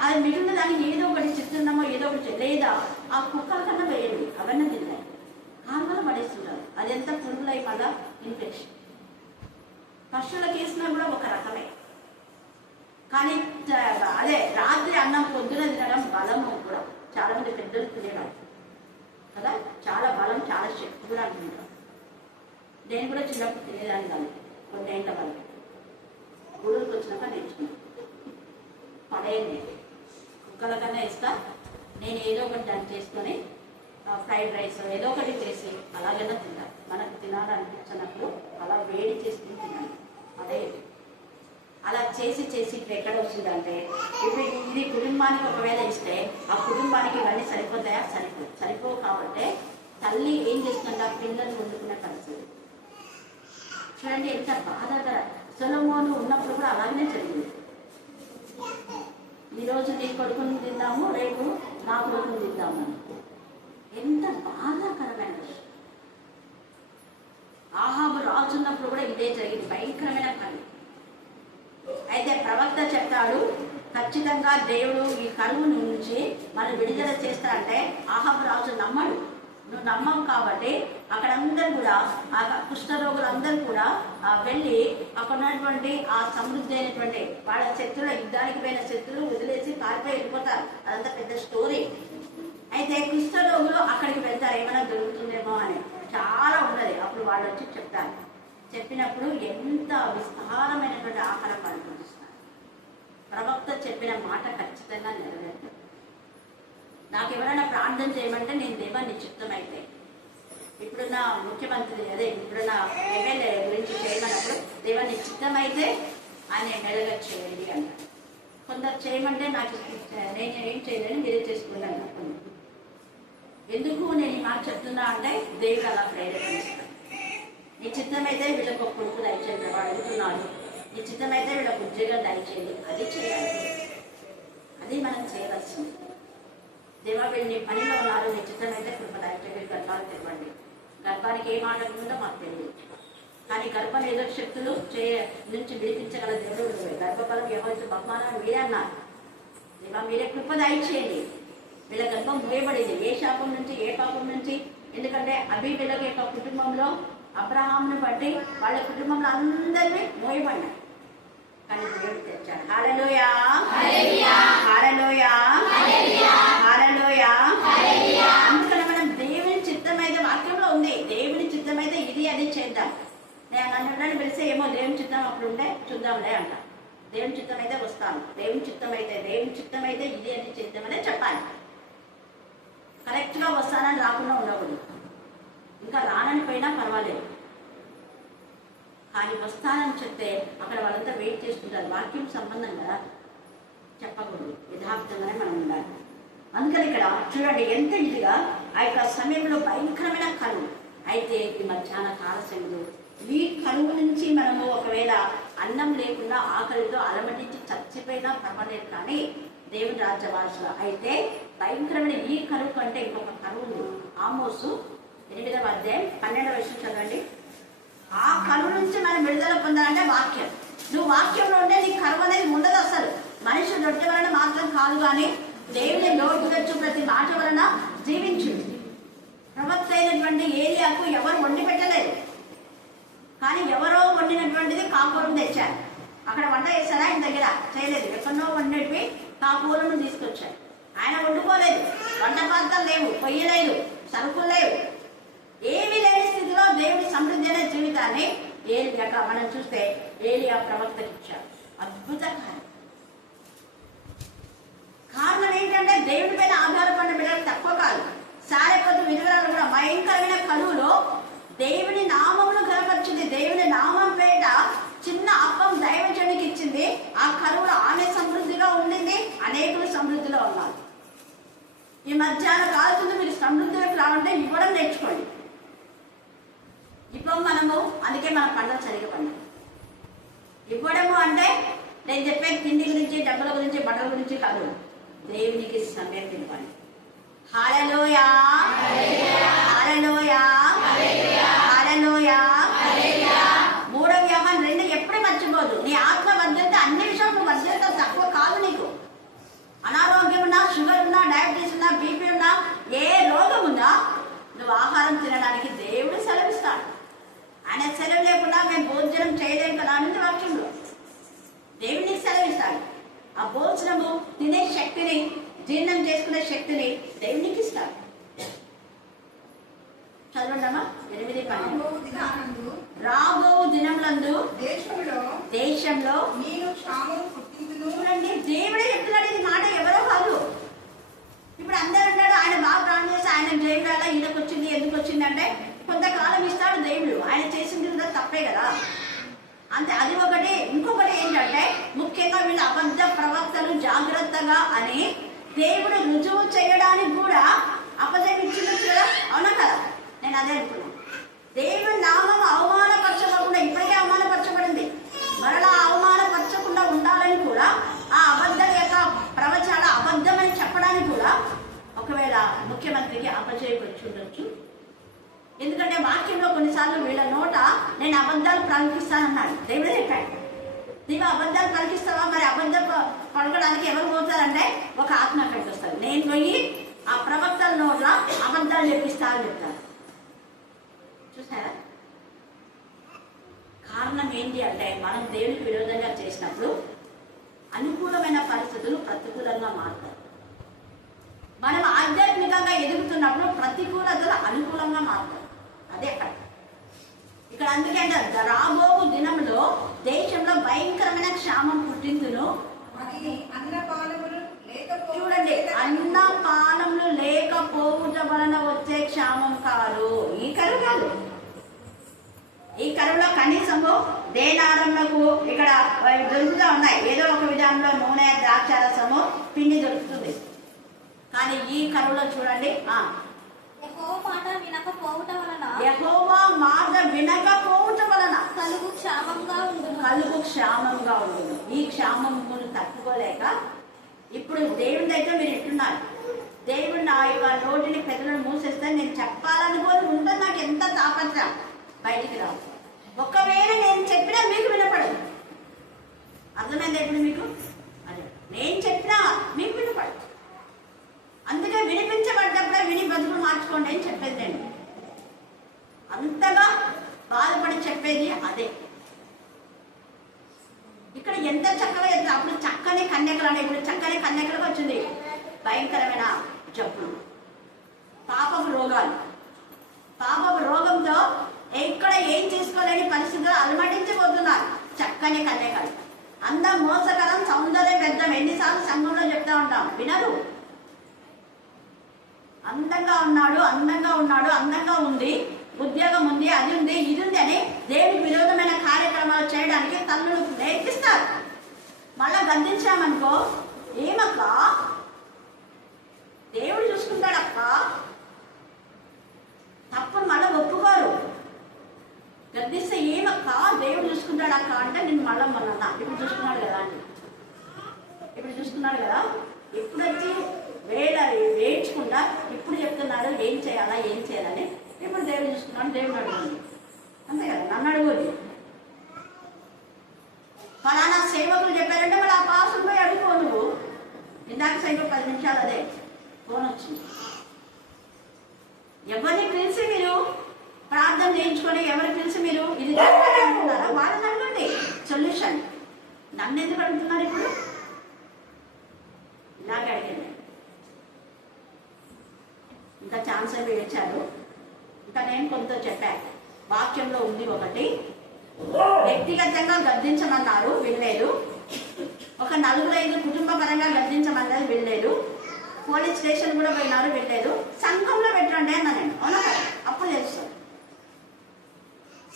అది మిగిలిన దానికి ఏదో ఒకటి చిత్రణమో ఏదో ఒకటి, లేదా ఆ కుక్కల కన్నా వేయండి, అవన్నీ తింటాయి. కాలువలో పడేస్తుంటారు. అది ఎంత పురుగులై మళ్ళా ఇన్ఫెక్షన్. పశువులకు వేసినా కూడా ఒక రకమే. కానీ అదే రాత్రి అన్నం పొద్దున తినడం బలము కూడా. చాలా మంది పెద్దలు తినేవారు కదా, చాలా బలం, చాలా శక్తి కూడా అంటున్నారు. నేను కూడా చిన్నప్పుడు తినేదాన్ని కాదు, కొన్ని ఏళ్ళ వరకు. ఊళ్ళకి వచ్చినాక నేర్చుకున్నాను. పడేయండి, కుక్కల కన్నా ఇస్తా. నేను ఏదో ఒకటి దాన్ని చేసుకొని ఫ్రైడ్ రైస్ ఏదో ఒకటి చేసి అలాగైనా తింటాను. మనకు తినాలనిపించినప్పుడు అలా వేడి చేసి తినాలి. అదే అలా చేసి ఇప్పుడు ఎక్కడ వచ్చిందంటే, ఇప్పుడు ఇది కుటుంబానికి ఒకవేళ ఇస్తే ఆ కుటుంబానికి ఇవన్నీ సరిపోతాయా? సరిపోవు. కాబట్టి తల్లి ఏం చేస్తుందా, పిల్లలు వండుకునే పరిస్థితి. చూడండి ఎంత బాధగా. సొలొమోను ఉన్నప్పుడు కూడా అలాగనే జరిగింది. ఈరోజు నీ కొడుకుని తిందాము, రేపు నా కొడుకుని తిందాము. ఎంత బాధాకరమైన విషయం. ఆహాబు రాజున్నప్పుడు కూడా ఇదే జరిగింది, భయంకరమైన పని. అయితే ప్రవక్త చెప్తాడు, ఖచ్చితంగా దేవుడు ఈ కరువు నుంచి మనం విడుదల చేస్తాడంటే ఆహాబు రాజు నమ్మడు. నువ్వు నమ్మవు కాబట్టి అక్కడందరూ కూడా, ఆ కుష్ఠరోగులందరూ కూడా వెళ్ళి అక్కడ ఉన్నటువంటి ఆ సమృద్ధి అయినటువంటి వాళ్ళ శత్రువుల, యుద్ధానికి పోయిన శత్రువులు వదిలేసి పారిపోయి వెళ్ళిపోతారు. అదంతా పెద్ద స్టోరీ. అయితే కుష్ఠరోగులు అక్కడికి వెళ్తారు, ఏమైనా దొరుకుతుందేమో అని. చాలా ఉన్నది. అప్పుడు వాళ్ళు వచ్చి చెప్తారు. చెప్పినప్పుడు ఎంత విస్తారమైనటువంటి ఆహారం వాళ్ళు పొందిస్తారు. ప్రవక్త చెప్పిన మాట ఖచ్చితంగా నెరవేరుతుంది. నాకు ఎవరైనా ప్రార్థన చేయమంటే నేను దేవా నీ చిత్తం అయితే, ఇప్పుడున్న ముఖ్యమంత్రి ఇప్పుడున్న ఎమ్మెల్యే గురించి చేయమన్నప్పుడు దేవా నీ చిత్తం అయితే ఆయన ఎమ్మెల్యేగా చేయండి అంటారు. కొందరు చేయమంటే నాకు నేను ఏం చేయలేను, మీరే చేసుకుంటాను. ఎందుకు నేను ఈ మాట చెప్తున్నా అంటే దేవుడు అలా ప్రేరేపిస్తాడు. నీ చిత్తమైతే వీళ్ళకి ఒక కొడుకు దయచేయండి, వాడు అడుగుతున్నాడు. నీ చిత్తమైతే వీళ్ళకి ఉద్యోగం దయచేయండి, అది చేయాలి. అది మనం చేయవలసింది. దేవా వీళ్ళు నీ పనిలో ఉన్నారు, నీ చిత్తమైతే కృప దయచేయండి, గర్భాలు తెరవండి. గర్భానికి ఏం ఆటంటుందో మాకు తెలియదు, కానీ గర్భం ఏదో శక్తులు నుంచి విడిపించగల దేవుడు. గర్భఫలం ఎవరికి బహుమానం మీరే అన్నారు. దేవా మీరే కృప దయచేయండి. వీళ్ళ గర్భం మూయబడింది ఏ శాపం నుంచి ఏ పాపం నుంచి. ఎందుకంటే అబీమెలెకు యొక్క కుటుంబంలో అబ్రహాంను బట్టి వాళ్ళ కుటుంబంలో అందరినీ మోయబడినాయి, కానీ దేవుడు తెచ్చాడు. హల్లెలూయా హల్లెలూయా హల్లెలూయా. అందుకని మనం దేవుని చిత్తమైతే వాక్యంలో ఉంది, దేవుని చిత్తమైతే ఇది అది చేద్దాం. నేను నన్ను పిలిస్తే ఏమో దేవుని చిత్తం అప్పుడు ఉంటే చూద్దాంలే అంట. దేవుని చిత్తం అయితే వస్తాను, దేవుని చిత్తం అయితే ఇది అది చేద్దామనే చెప్పాలి. కరెక్ట్గా వస్తానని రాకుండా ఉండకూడదు. ఇంకా రానని పోయినా పర్వాలేదు, కానీ వస్తానని చెప్తే అక్కడ వాళ్ళంతా వెయిట్ చేసుకుంటారు. వాక్యం సంబంధం కదా, చెప్పకూడదు, యథార్థంగానే మనం ఉండాలి. అందుకని ఇక్కడ చూడండి ఎంత ఇదిగా ఆ యొక్క సమయంలో భయంకరమైన కరువు. అయితే ఈ మధ్యాహ్న కాల సమయంలో ఈ కరువు నుంచి మనము ఒకవేళ అన్నం లేకుండా ఆకలితో అలమటించి చచ్చిపోయినా పర్వాలేదు, కానీ దేవుని రాజ్యవాసులు అయితే భయంకరమైన ఈ కరువు కంటే ఇంకొక కరువు ఉంది. ఆమోసు 8వ అధ్యాయం 12వ వచనం చదవండి. ఆ కరువు నుంచి మనం విడుదల పొందాలంటే వాక్యం. నువ్వు వాక్యంలో ఉంటే నీ కరువు అనేది ఉండదు. అసలు మనిషి రొట్టె వలన మాత్రం కాదు, కానీ దేవుని నోటి వచ్చి ప్రతి మాట వలన జీవించు. ప్రవక్త అయినటువంటి ఏలియాకు ఎవరు వండి పెట్టలేదు, కానీ ఎవరో వండినటువంటిది కాపురం తెచ్చారు. అక్కడ వంట చేశారా? ఆయన దగ్గర చేయలేదు. ఎక్కడో వండేటివి కాపులను తీసుకొచ్చారు. ఆయన వండుకోలేదు, వంట పాత్రలు లేవు, పొయ్యి లేదు, సరుకులు లేవు, ఏమీ లేని స్థితిలో దేవుడి సమృద్ధి అనే జీవితాన్ని ఏలియా మనం చూస్తే ఏలియా ప్రవక్తకి ఇచ్చారు. అద్భుత కారణం ఏంటంటే దేవుడి పైన ఆధారపడిన బిడ్డలు తక్కువ కాదు. సారెపతి విధురాలు కూడా భయంకరమైన కరువులో దేవుని నామమును కనపరిచింది. దేవుని నామం పేట చిన్న అప్పం దైవజనునికి ఇచ్చింది. ఆ కరువులో ఆమె సమృద్ధిగా ఉండింది, అనేకులు సమృద్ధిలో ఉన్నారు. ఈ మధ్యాహ్న కాలంలో మీరు సమృద్ధిలోకి రావాలంటే ఇవ్వడం నేర్చుకోండి. ఇప్పుడు మనము అందుకే మన పండుగ సరిగా పండుగ ఇవ్వడము అంటే నేను చెప్పే తిండి గురించి, డబ్బుల గురించి, బట్టల గురించి కాదు, దేవునికి సమయం ఇవ్వండి. హల్లెలూయా హల్లెలూయా హల్లెలూయా. 3వ యోహాను 2 ఎప్పుడు మర్చిపోదు. నీ ఆత్మ వర్ధంత అన్ని విషయంలో వర్ధంత తక్కువ కాదు. నీకు అనారోగ్యం ఉన్నా, షుగర్ ఉన్నా, డయాబెటీస్ ఉన్నా, బీపీ ఉన్నా, ఏ రోగం ఉన్నా నువ్వు ఆహారం తినడానికి దేవుడు సెలవిస్తాడు. ఆయన సెలవు లేకుండా మేము భోజనం చేయలేము కదా అనేది వాక్యంలో దేవుడిని సెలవిస్తాడు. ఆ భోజనము తినే శక్తిని, జీర్ణం చేసుకునే శక్తిని దేవునికి ఇస్తాడు. చదవండమ్మా 8:12. రాబో దినములందు దేశంలో చూడండి, దేవుడే చెప్తున్నాడు. ఇది మాట ఎవరో కాదు. ఇప్పుడు అందరూ అంటాడు ఆయన బాగా ప్రాణం చేసి ఆయన జైలు ఈయనకు వచ్చింది. ఎందుకు వచ్చింది అంటే కొంతకాలం ఇస్తాడు దేవుడు. ఆయన చేసింది కూడా తప్పే కదా. అంతే, అది ఒకటి. ఇంకొకటి ఏంటంటే ముఖ్యంగా వీళ్ళు అబద్ధ ప్రవక్తలు జాగ్రత్తగా అని దేవుడు రుజువు చేయడానికి కూడా అబద్ధం ఇచ్చిండొచ్చు కదా, అవునా కదా? నేను అదే అనుకున్నాను. దేవుడి నామం అవమానపరచకుండా, ఇప్పటికే అవమానపరచబడింది, మరలా అవమానపరచకుండా ఉండాలని కూడా ఆ అబద్ధం యొక్క ప్రవచనాల అబద్ధమని చెప్పడానికి కూడా ఒకవేళ ముఖ్యమంత్రికి అపజయం వచ్చి ఉండొచ్చు. ఎందుకంటే వాక్యంలో కొన్నిసార్లు వీళ్ళ నోట నేను అబద్ధాలు ప్రవహిస్తానన్నాడు. దేవుడే చెప్పాడు. నీవు అబద్ధాలు పలికిస్తావా? మరి అబద్ధం పలకడానికి ఎవరు పోతారంటే ఒక ఆత్మ అక్కడికి వస్తారు. నేను పోయి ఆ ప్రవక్తల నోట్ల అబద్ధాలు చెప్పిస్తా అని చెప్తాను. చూసారా? కారణం ఏంటి అంటే మనం దేవునికి విరోధంగా చేసినప్పుడు అనుకూలమైన పరిస్థితులు ప్రతికూలంగా మారుతాయి. మనం ఆధ్యాత్మిక అనుకూలంగా ఎదుగుతున్నప్పుడు ప్రతికూలతలు అనుకూలంగా మారుతాయి. అదే అక్కడ ఇక్కడ అందుకే అంటారు రాబోవు దినంలో దేశంలో భయంకరమైన క్షామం పుట్టిందును. చూడండి, అన్న పాలములు లేకపోవుట వలన వచ్చే క్షామం కాదు. ఈ కరువు కాదు. ఈ కరువులో కనీసము దేనారంలకు ఇక్కడ దొరుకుతూ ఉన్నాయి. ఏదో ఒక విధానంలో నూనె, ద్రాక్షారసము, పిండి దొరుకుతుంది. కానీ ఈ కరువులో చూడండి, యెహోవా మాట వినకపోవుట వలన కలుగు క్షామంగా ఉండును. ఈ క్షామమును తట్టుకోలేక ఇప్పుడు దేవుడి దగ్గర మీరు ఇట్టున్నారు. దేవుడు నా యొక్క నోటిని పెదవులను మూసేస్తే నేను చెప్పాలనుకోని ఉంటుంది. నాకు ఎంత తాపత్రం బయటికి రావు. ఒకవేళ నేను చెప్పినా మీకు వినపడదు. అర్థమైంది ఇప్పుడు మీకు? అదే నేను చెప్పినా మీకు వినపడదు. అందుకే వినిపించబడ్డప్పుడే విని బతుకులు మార్చుకోండి అని చెప్పేది నేను. అంతగా బాధపడి చెప్పేది అదే. ఇక్కడ ఎంత చక్కగా ఎంత అప్పుడు చక్కని కన్యకలు అనే ఇప్పుడు చక్కని కన్యకలకు వచ్చింది భయంకరమైన జబ్బులు, పాపపు రోగాలు. పాపపు రోగంతో ఇక్కడ ఏం చేసుకోలేని పరిస్థితులు అలమటించిపోతున్నారు చక్కని కన్యకలు. అందం మోసకరం, సౌందర్యం వ్యర్థం. ఎన్నిసార్లు సంఘంలో చెప్తా ఉంటాం, వినరు. అందంగా ఉన్నాడు, అందంగా ఉన్నాడు, అందంగా ఉంది, ఉద్యోగం ఉంది, అది ఉంది, ఇది ఉంది అని దేవుడికి విరోధమైన కార్యక్రమాలు చేయడానికి తల్లులు నేర్పిస్తారు. మళ్ళా గద్దించామనుకో, ఏమక్క దేవుడు చూసుకుంటాడక్క, తప్పుడు మళ్ళీ ఒప్పుకోరు. గద్దిస్తే ఏమక్క దేవుడు చూసుకుంటాడక్క అంటే నేను మళ్ళా ఇప్పుడు చూసుకున్నాడు కదా అండి, ఇప్పుడు చూసుకున్నాడు కదా, ఇప్పుడు వచ్చి వేయించకుండా ఇప్పుడు చెప్తున్నాడు ఏం చేయాలా ఏం చేయాలని. ఇప్పుడు దేవుడు చూసుకున్నాడు, దేవుడు అడుగుతుంది. అంతే కదా, నన్ను అడుగుది. ఫలానా సేవకులు చెప్పారంటే మరి ఆ పాసులు పోయి అడుగుకో. నువ్వు ఇందాక సైతం 10 నిమిషాలు అదే ఫోన్ వచ్చింది. ఎవరిని పిలిచి మీరు ప్రార్థన చేయించుకొని, ఎవరిని పిలిచి మీరు ఇది అనుకున్నారా వాళ్ళని అడగండి సొల్యూషన్. నన్ను ఎందుకు అడుగుతున్నారు? ఇప్పుడు ఇలాగే అడిగాను. ఇంకా ఛాన్స్ అవి ఇచ్చారు. ఇంకా నేను కొంత చెప్పాను. వాక్యంలో ఉంది ఒకటి, వ్యక్తిగతంగా గద్దించమన్నారు, వినలేదు. ఒక 4-5 కుటుంబ పరంగా గద్దించమన్నది, వినలేదు. పోలీస్ స్టేషన్ కూడా పోయినారు, వినలేదు. సంఘంలో పెట్టండి అన్నా నేను. అవునా? అప్పుడు తెలుస్తుంది.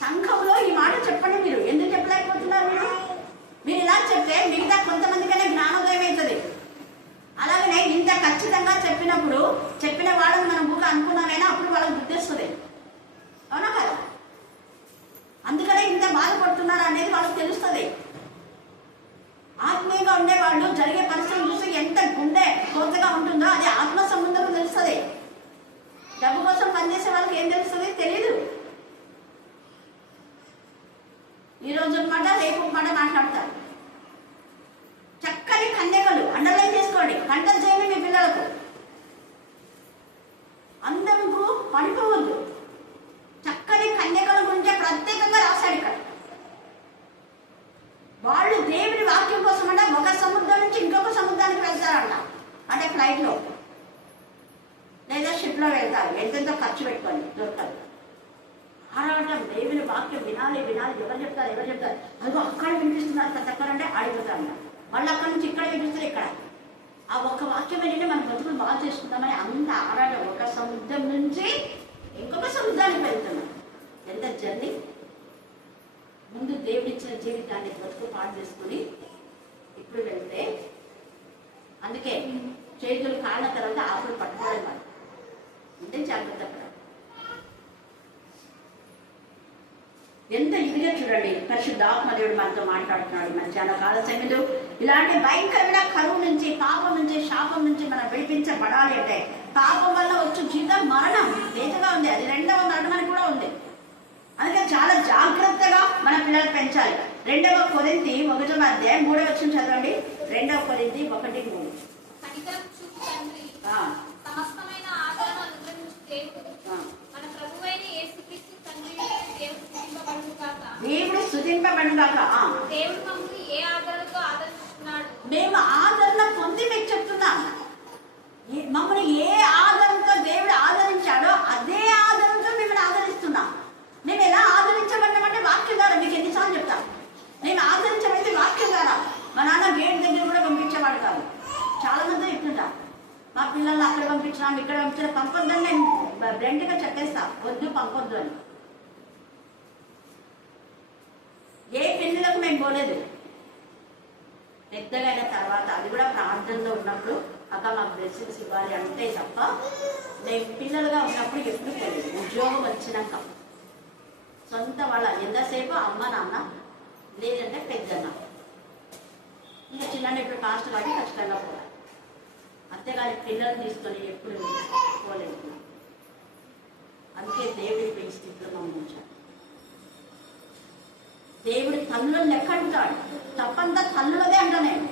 సంఘంలో ఈ మాట చెప్పండి. మీరు ఎందుకు చెప్పలేకపోతున్నారు? మీరు ఇలా చెప్తే మిగతా కొంతమందికైనా జ్ఞానోదయం అవుతుంది. అలాగనే ఇంత ఖచ్చితంగా చెప్పినప్పుడు చెప్పిన వాళ్ళని మనం ఊక అనుకున్నామైనా అప్పుడు వాళ్ళకి గుర్తిస్తుంది. అవునా కదా? అందుకనే ఇంత బాధపడుతున్నారు అనేది వాళ్ళకి తెలుస్తుంది. ఆత్మీయంగా ఉండేవాళ్ళు జరిగే పరిస్థితులు చూసి ఎంత గుండె కోతగా ఉంటుందో అది ఆత్మ సంబంధం తెలుస్తుంది. డబ్బు కోసం పనిచేసే వాళ్ళకి ఏం తెలుస్తుంది? తెలీదు. ఈ రోజు మాట రేపు మాట మాట్లాడతారు. చక్కని కన్యకలు అండర్లైన్ చేసుకోండి, కంటెంట్ చేయండి మీ పిల్లలకు. అందముకు పడిపోవద్దు. చక్కని కన్యకల గురించి ప్రత్యేకంగా రాశాడు ఇక్కడ. వాళ్ళు దేవుడి వాక్యం కోసం అంటే ఒక సముద్రం నుంచి ఇంకొక సముద్రానికి వెళ్తారంట. అంటే ఫ్లైట్లో లేదా షిప్లో వెళ్తారు. ఎంతెంతో ఖర్చు పెట్టుకొని దొరకదు. ఆడటం దేవుని వాక్యం వినాలి వినాలి. ఎవరు చెప్తారు? అదిగో అక్కడ వినిపిస్తున్నారు ప్రతి ఒక్కరంటే ఆడిపోతారంట. మళ్ళీ అక్కడి నుంచి ఇక్కడ వినిపిస్తారు. ఇక్కడ ఆ ఒక్క వాక్యం ఏంటంటే మన బతుకులు బాగా చేసుకుంటామని అంత ఆరాటం. ఒక సముద్రం నుంచి ఇంకొక సముద్రానికి వెళ్తున్నాం. ఎంత జర్నీ. ముందు దేవుడిచ్చిన జీవితాన్ని బతుకు పాడు చేసుకుని ఇప్పుడు వెళ్తే, అందుకే చేతులు కాళ్ళ తర్వాత ఆకులు పట్టుకోవడం కాదు, అంటే జాగ్రత్త పడాలి. ఎంత ఇదిగా చూడండి, పరిశుద్ధాత్మ దేవుడు మనతో మాట్లాడుతున్నాడు. మధ్యాహ్న కాల సమయంలో ఇలాంటి భయంకరమైన కరువు నుంచి, పాపం నుంచి, శాపం నుంచి మనం విడిపించబడాలి అంటే పాపం వల్ల వచ్చే జీవితం మరణం తేజగా ఉంది. అది 2వ మరణమని కూడా ఉంది. అందుకే చాలా జాగ్రత్తగా మన పిల్లలు పెంచాలి. 2వ కొరింథీ 1:3 చదవండి. 2వ కొరింథీ 1:3. దేవుడు స్తుతింపబడుగాక. మేము ఆదరణ పొంది మీకు చెప్తున్నాం. మమ్మల్ని ఏ ఆదరణతో అసలు పంపొద్దని నేను బ్లెంట్గా చెప్పేస్తా, వద్దు పంపొద్దు అని. ఏ పెళ్ళిళ్ళకు మేము పోలేదు. పెద్దగా అయిన తర్వాత అది కూడా ప్రార్థనలో ఉన్నప్పుడు అక్క మాకు బ్లెస్సింగ్స్ ఇవ్వాలి అంటే తప్ప నేను పిల్లలుగా ఉన్నప్పుడు ఎప్పుడు పోలేదు. ఉద్యోగం వచ్చినాక సొంత వాళ్ళ ఎంతసేపు అమ్మ నాన్న లేదంటే పెద్దన్న, ఇంకా చిన్న ఇప్పుడు కాస్ట్ కాబట్టి ఖచ్చితంగా పోవాలి. అంతేగాని పిల్లలు తీసుకొని ఎప్పుడు పోలేదు. అందుకే దేవుడి ఈ స్థితిలో మమ్మల్ని దేవుడి తల్లులను లెక్క అంటాడు. తప్పంతా తల్లులదే అంటా నేను.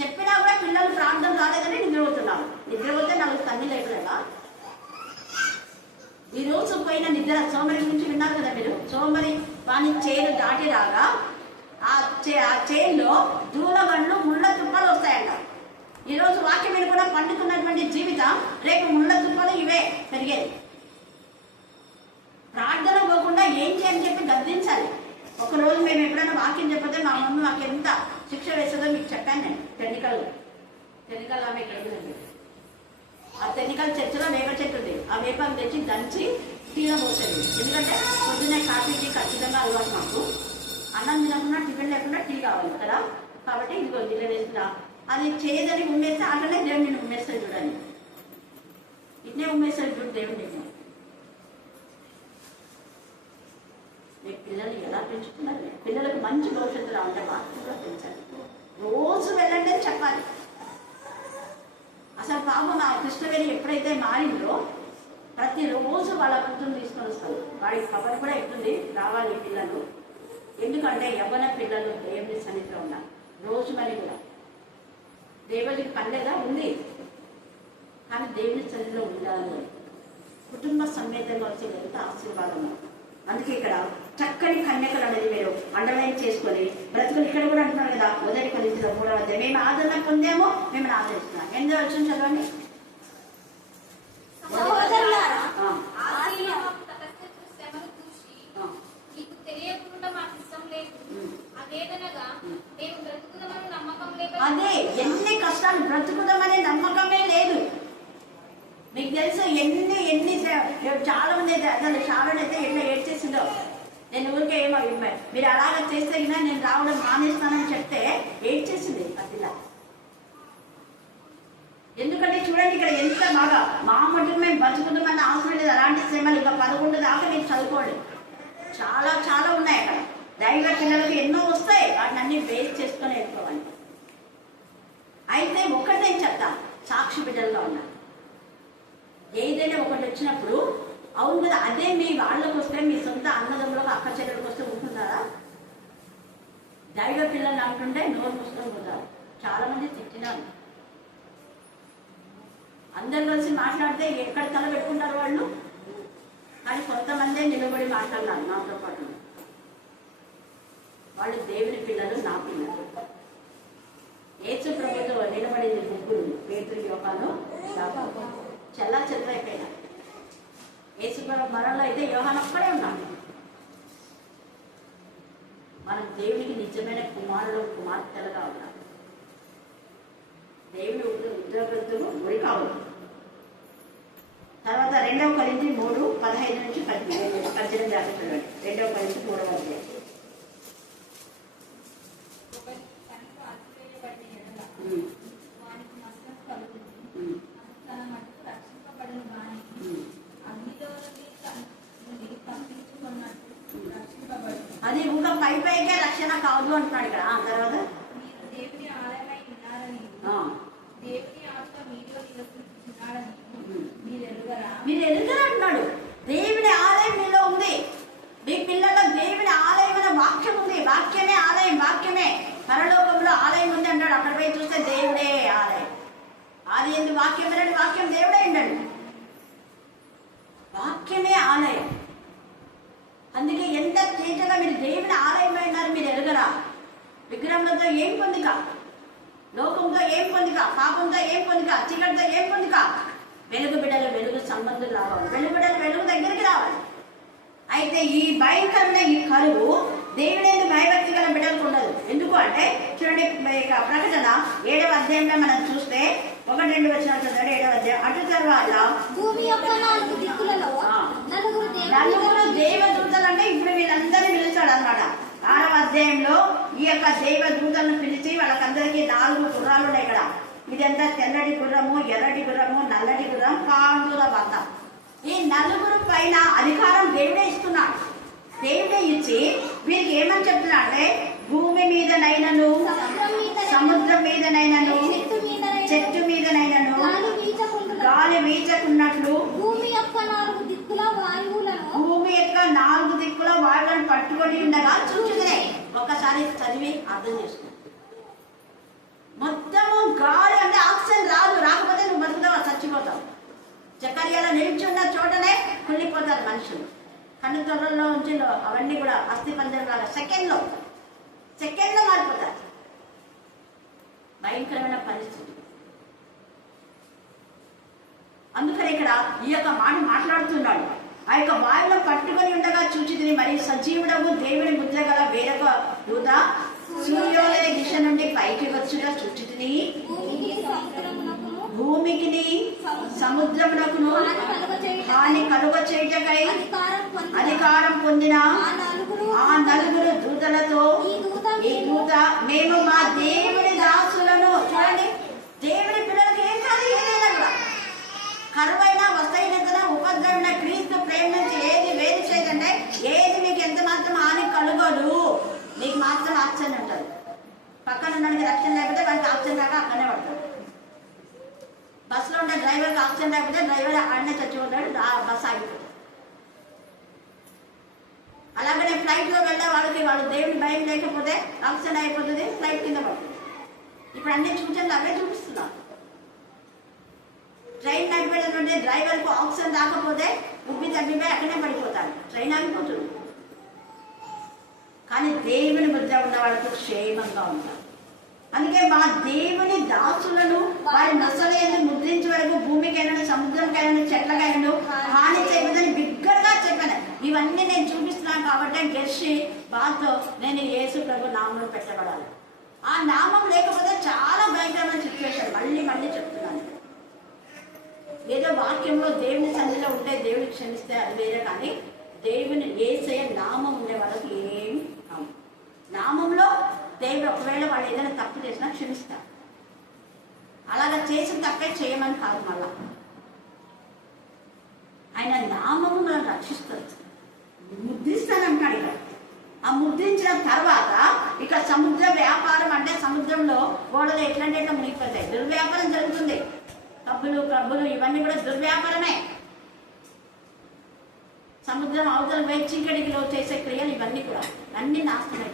చెప్పినా కూడా పిల్లలు ప్రార్థన రాలేదని నిద్రపోతున్నారు. నిద్రపోతే నాకు తల్లి లేకలేదా? ఈ రోజు పోయిన నిద్ర సోమరి గురించి విన్నారు కదా మీరు. సోమరి వాని చేను దాటి రాగా ఆ చేనులో దూలగండ్లు ముళ్ళ తుప్పలు వస్తాయంట. ఈరోజు వాక్యం మీద కూడా పండుతున్నటువంటి జీవితం రేపు ముళ్ళ తుప్పలు ఇవే పెరిగేది. ప్రార్థన పోకుండా ఏం చేయని చెప్పి గద్దించాలి. ఒకరోజు మేము ఎప్పుడైనా వాక్యం చెప్పితే మా మమ్మీ మాకు ఎంత శిక్ష వేస్తుందో మీకు చెప్పాను నేను. టెక్నికల్ ఆమె ఇక్కడ ఉంది. ఆ టెక్నికల్ చర్చలో వేప చెట్టు ఉంది. ఆ వేపం తెచ్చి దంచి టీలో పోసేది. ఎందుకంటే పొద్దున్నే కాఫీ టీ ఖచ్చితంగా అలవాటు మాకు. అన్నం తినకుండా టిఫిన్ లేకుండా టీ కావాలి కదా. కాబట్టి ఇదిగో ఇలా వేస్తున్నా. అది చేయదని ఉమ్మేస్తే అట్లనే దేవుడు నేను ఉమ్మేస్తాడు చూడండి. ఇట్నే ఉమ్మేస్తాడు చూడు దేవుడు నేను. మీ పిల్లలు ఎలా పెంచుకున్నారు? పిల్లలకు మంచి భవిష్యత్తు రావాలంటే బాగా పెంచాలి. రోజు వెళ్ళండి అని చెప్పాలి. అసలు పాపం ఆ కృష్ణవేణి ఎప్పుడైతే మారిందో ప్రతిరోజు వాళ్ళ కూతురు తీసుకొని వస్తారు. వాడి కబర్ కూడా ఎట్టుంది రావాలి పిల్లలు. ఎందుకంటే యవ్వన పిల్లలు దేవుని సన్నిధిలో ఉన్నారు. రోజు మరి కూడా దేవుడికి పనిలేదా ఉంది, కానీ దేవుని సన్నిధిలో ఉండాలి. కుటుంబ సమేతంగా వచ్చి ఎంత ఆశీర్వాదం. అందుకే ఇక్కడ చక్కని కన్యకలు అనేది మీరు అండర్లైన్ చేసుకొని బ్రతుకులు ఇక్కడ కూడా అంటున్నారు కదా. 1 కొరింథీయుల 3వ అధ్యాయం. మేము ఆదరణ పొందేమో మిమ్మల్ని ఆదరిస్తున్నాం. ఎందుకు వచ్చింది చదవండి. అదే ఎన్ని కష్టాలు బ్రతుకుదామనే నమ్మకమే లేదు. మీకు తెలుసు ఎన్ని చాలా మంది అసలు షారోనైతే ఎట్లా ఏడ్చేసిందో. నేను ఊరికే ఏమో మీరు అలాగ చేస్తే నేను రావడం మానేస్తానని చెప్తే ఏడ్చేసింది ఆ పిల్ల. ఎందుకంటే చూడండి ఇక్కడ ఎంత బాగా మా మటుకు మేము బతుకుదామని అవసరం లేదు. అలాంటి శ్రమలు ఇంకా 11 దాకా మీరు చదువుకోండి. చాలా చాలా ఉన్నాయి అక్కడ. దైవ పిల్లలకు ఎన్నో వస్తాయి. వాటిని అన్ని బేస్ చేసుకొని వెళ్ళిపోవాలి. అయితే ఒకటే చెప్తా, సాక్షి బిడ్డలుగా ఉన్నారు. ఏదైనా ఒకటి వచ్చినప్పుడు అవును కదా అదే మీ వాళ్ళకు వస్తే మీ సొంత అన్నదమ్ములకు అక్క చెల్లెలకు వస్తే ఉంటున్నారా? దైవ పిల్లలు అంటుంటే నోరు మూసుకొని పోతారు. చాలా మంది తిట్టినారు. అందరు కలిసి మాట్లాడితే ఎక్కడ తల పెట్టుకుంటారు వాళ్ళు. కానీ కొంతమందే నిలబడి మాట్లాడినారు నాతో పాటు. వాళ్ళు దేవుని పిల్లలు, నా పిల్లలు. యేసు ప్రభుతో నిలబడింది 3 పేతురు, యోహాను, యాకోబు. చల్లా చెదరైపోయినా. యేసు మరణంలో అయితే యోహాను ఒక్కడే ఉన్నాడు. మనం దేవునికి నిజమైన కుమారుడు కుమార్తెలుగా ఉన్నాం. దేవుని ఉద్యోగస్తులు గురి కావాలి. తర్వాత 2 కొరింథీయులు 3:15 నుంచి 18 దాకా చూడండి. 2 కొరింథీయులు 3వ అధ్యాయం. అది ఇంకా పైకే రక్షణ కాదు అంటున్నాడు ఇక్కడ. తర్వాత మీరు ఎదుగుతారు అంటున్నాడు. దేవుని ఆలయం మీలో ఉంది. మీ పిల్లల్లో దేవుని ఆలయం అనే వాక్యం ఉంది. వాక్యమే ఆలయం. వాక్యమే పరలోకంలో ఆలయం ఉంది అంటాడు. అక్కడ పోయి చూస్తే దేవుడే ఆలయం. అది ఎందుకు వాక్యం వినండి. వాక్యం దేవుడే ఉండండి. వాక్యమే ఆలయం. అందుకే ఎంత తేజగా మీరు దేవుని ఆలయం అయినారు. మీరు ఎరగరా? విగ్రహంతో ఏం పొందిక, లోకంతో ఏం పొందిక, పాపంతో ఏం పొందిక, చీకటితో ఏం పొందిక. వెలుగు బిడ్డలు వెలుగు సంబంధులు రావాలి. వెలుగు బిడ్డలు వెలుగు దగ్గరికి రావాలి. అయితే ఈ భయంకరమైన ఈ కరువు దేవుడేందుకు భయభక్తి గల బిడ్డలకు ఉండదు. ఎందుకు అంటే చూడండి, ప్రకటన 7వ అధ్యాయంలో మనం చూస్తే 1-2 వచనాలు చదవండి. 7వ అధ్యాయం. అటు తర్వాత భూమి యొక్క 4 దిక్కులలో నలుగురు దేవదూతలు అంటే ఇప్పుడు వీళ్ళందరినీ పిలిచాడు అన్నమాట. 6వ అధ్యాయంలో ఈ యొక్క దేవదూతలను పిలిచి వాళ్ళకందరికీ 4 గుర్రాలు ఉన్నాయి ఇక్కడ. ఇదంతా తెల్లటి గుర్రము, ఎర్రటి గుర్రము, నల్లటి గుర్రం, కాంతుల వాత. ఈ నలుగురు పైన అధికారం దేవుడే ఇస్తున్నాడు. దేవుడే ఇచ్చి వీరికి ఏమని చెప్తున్నా అంటే భూమి మీదనైనను సముద్రం మీదనైనను చెట్టు మీదనైనను గాలి వీచకున్నట్లు భూమి యొక్క 4 దిక్కుల వాయువులను పట్టుకొని ఉండగా చూచుతున్నాయి. ఒక్కసారి చదివి అర్థం చేసుకో. మొత్తము గాలి అంటే ఆక్సిజన్ రాదు, రాకపోతే నువ్వు బతుకుతావా, చచ్చిపోతావు. చక్కర్యాల నిల్చున్న చోటనే కుళ్ళిపోతారు మనుషులు. కన్ను తొర్రల్లో ఉంచి అవన్నీ కూడా అస్థి పంజరం లాగా సెకండ్లో మారిపోతారు. భయంకరమైన పరిస్థితి. అందుకని ఇక్కడ ఈ యొక్క మాట మాట్లాడుతున్నాడు. ఆ యొక్క వాయువులో పట్టుకొని ఉండగా చూచితిని, మరి సజీవుడము దేవుని ముద్ర గల వేరొక దూత సూర్యోదయ దిశ నుండి పైకి వచ్చుగా చూచితిని. భూమికి సముద్రమునకును హాని కలుగ చేయుటకై అధికారం పొందిన ఆ నలుగురు దూతలతో ఈ దూత మేము మా దేవుని దాసులను. చూడండి, దేవుని పిల్లలకి ఏం కాదు, ఏదైనా కూడా కరువైనా వస్తైన ఉపద్రవమైన క్రీస్తు ప్రేమ నుంచి ఏది వేరు చేయదంటే ఏది మీకు ఎంత మాత్రం హాని కలుగదు, మీకు మాత్రం ఆప్షన్ ఉంటుంది. పక్కన ఉన్నకి రక్షణ లేకపోతే వాడికి ఆప్షన్ రాక అక్కడనే పడతాడు. బస్సులో ఉండే డ్రైవర్కి ఆప్షన్ లేకపోతే డ్రైవర్ ఆడనే చచ్చిపోతాడు, బస్సు ఆగిపోతాడు. అలాగనే ఫ్లైట్లో వెళ్ళే వాళ్ళు దేవుని భయం లేకపోతే ఆప్షన్ అయిపోతుంది, ఫ్లైట్ కింద పడుతుంది. ఇప్పుడు అన్ని సూచనలు అవే చూపిస్తున్నాం. ట్రైన్ నడిపేటటువంటి డ్రైవర్కు ఆక్సిజన్ రాకపోతే ఉబ్బి తగ్గిపోయి అక్కడే పడిపోతాడు, ట్రైన్ ఆగిపోతుంది. కానీ దేవుని ముద్ర ఉన్న వాళ్ళకు క్షేమంగా ఉంటారు. అందుకే మా దేవుని దాసులను వారి నొసలేని ముద్రించే వరకు భూమికైనా సముద్రంకైనా చెట్లకైనా హాని చేయదని బిగ్గరగా చెప్పాను. ఇవన్నీ నేను చూపిస్తున్నాను కాబట్టి గెలిచి బాతో నేను యేసు ప్రభు నామంలో పెట్టబడాలి. ఆ నామం లేకపోతే చాలా భయంకరమైన సిచ్యువేషన్. మళ్ళీ చెప్తున్నాను. ఏదో వాక్యంలో దేవుని సన్నిధిలో ఉంటే దేవుని క్షమిస్తే అది వేరే, కానీ దేవుని యేసయ్య నామం ఉండే వాళ్ళకి ఏమి కాదు. నామంలో దేవుడు ఒకవేళ వాళ్ళు ఏదైనా తప్పు చేసినా క్షమిస్తారు. అలాగా చేసిన తప్పే చేయమని కాదు, మళ్ళా ఆయన నామము మనం రక్షిస్తుంది, ముద్రిస్తానంటున్నాడు. ఇక్కడ ఆ ముద్రించిన తర్వాత ఇక సముద్ర వ్యాపారం అంటే సముద్రంలో ఓడలు ఎట్లంటే ఎట్లా మునిగిపోతాయి. దుర్వ్యాపారం జరుగుతుంది. క్రబ్బులు ఇవన్నీ కూడా దుర్వ్యాపారమే. సముద్రం అవతల పోయి చీకటిలో చేసే క్రియలు ఇవన్నీ కూడా అన్ని నాశనమే.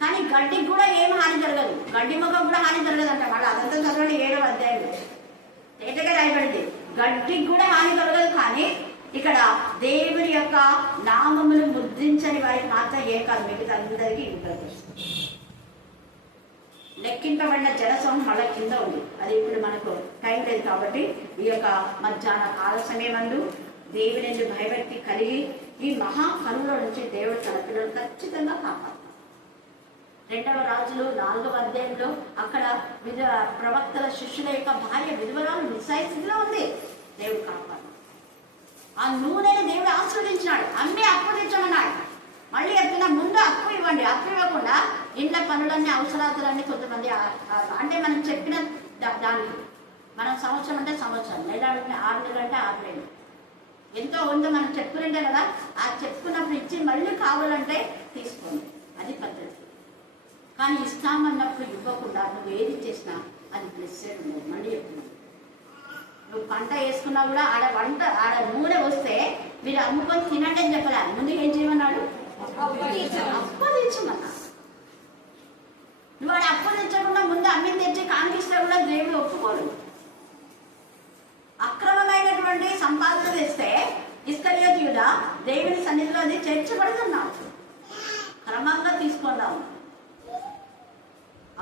కానీ గడ్డికి కూడా ఏం హాని జరగదు, గడ్డి మొక్క కూడా హాని జరగదు అంట. వాళ్ళు అదంతా చదవండి 7వ అధ్యాయంలో తేటగా రాయబడింది. గడ్డికి కూడా హాని జరగదు. కానీ ఇక్కడ దేవుని యొక్క నామమును ముద్రించని వారికి మాత్రం ఏం కాదు, మిగతా అందరికీ ఉంటుంది. లెక్కింపబడిన జనసమూహం మళ్ళీ కింద ఉంది. అది ఇప్పుడు మనకు టైం లేదు కాబట్టి ఈ యొక్క మధ్యాహ్న కాల సమయమందు దేవుని భయభక్తి కలిగి ఈ మహా కరువులో నుంచి దేవుడు తన పిల్లలు ఖచ్చితంగా కాపాడు. 2వ రాజులు 4వ అధ్యాయంలో అక్కడ ప్రవక్తల శిష్యుల యొక్క భార్య విధవరాలు నిస్సాయ స్థితిలో ఉంది. దేవుడు కాపాడు. ఆ నూనెని దేవుడు ఆస్వాదించినాడు. అమ్మి అప్పు తెచ్చమన్నాడు. మళ్ళీ చెప్తున్నా, ముందు అప్పు ఇవ్వండి. అప్పు ఇవ్వకుండా ఇంట్లో పనులన్నీ అవసరాలన్నీ కొంతమంది అంటే మనం చెప్పిన దానికి మనం సంవత్సరం అంటే సంవత్సరం, నెల 6 నెలలు అంటే 6 నెలలు ఎంతో ఉందో మనం చెప్పుకుంటే కదా, ఆ చెప్పుకున్నప్పుడు ఇచ్చి మళ్ళీ కావాలంటే తీసుకోండి, అది పద్ధతి. కానీ ఇస్తామన్నప్పుడు ఇవ్వకుండా నువ్వు ఏది చేసినా అది బ్లెస్సెడ్ ఉండదు. మళ్ళీ చెప్తున్నాను, నువ్వు పంట వేసుకున్నా కూడా ఆడ నూనె వస్తే మీరు అమ్ముకొని తినండి అని చెప్పాలి. ముందు ఏం చేయమన్నాడు? అప్పు తెచ్చమన్నా. నువ్వు వాడు అప్పు తెచ్చకుండా ముందు అమ్మిని తెచ్చి కానిపిస్తే కూడా దేవుడు ఒప్పుకోడు. అక్రమమైనటువంటి సంపాదన తెస్తే ఇస్కరియోతు యూదా దేవుని సన్నిధిలో అది చేర్చబడుతున్నావు. క్రమంగా తీసుకుందాము,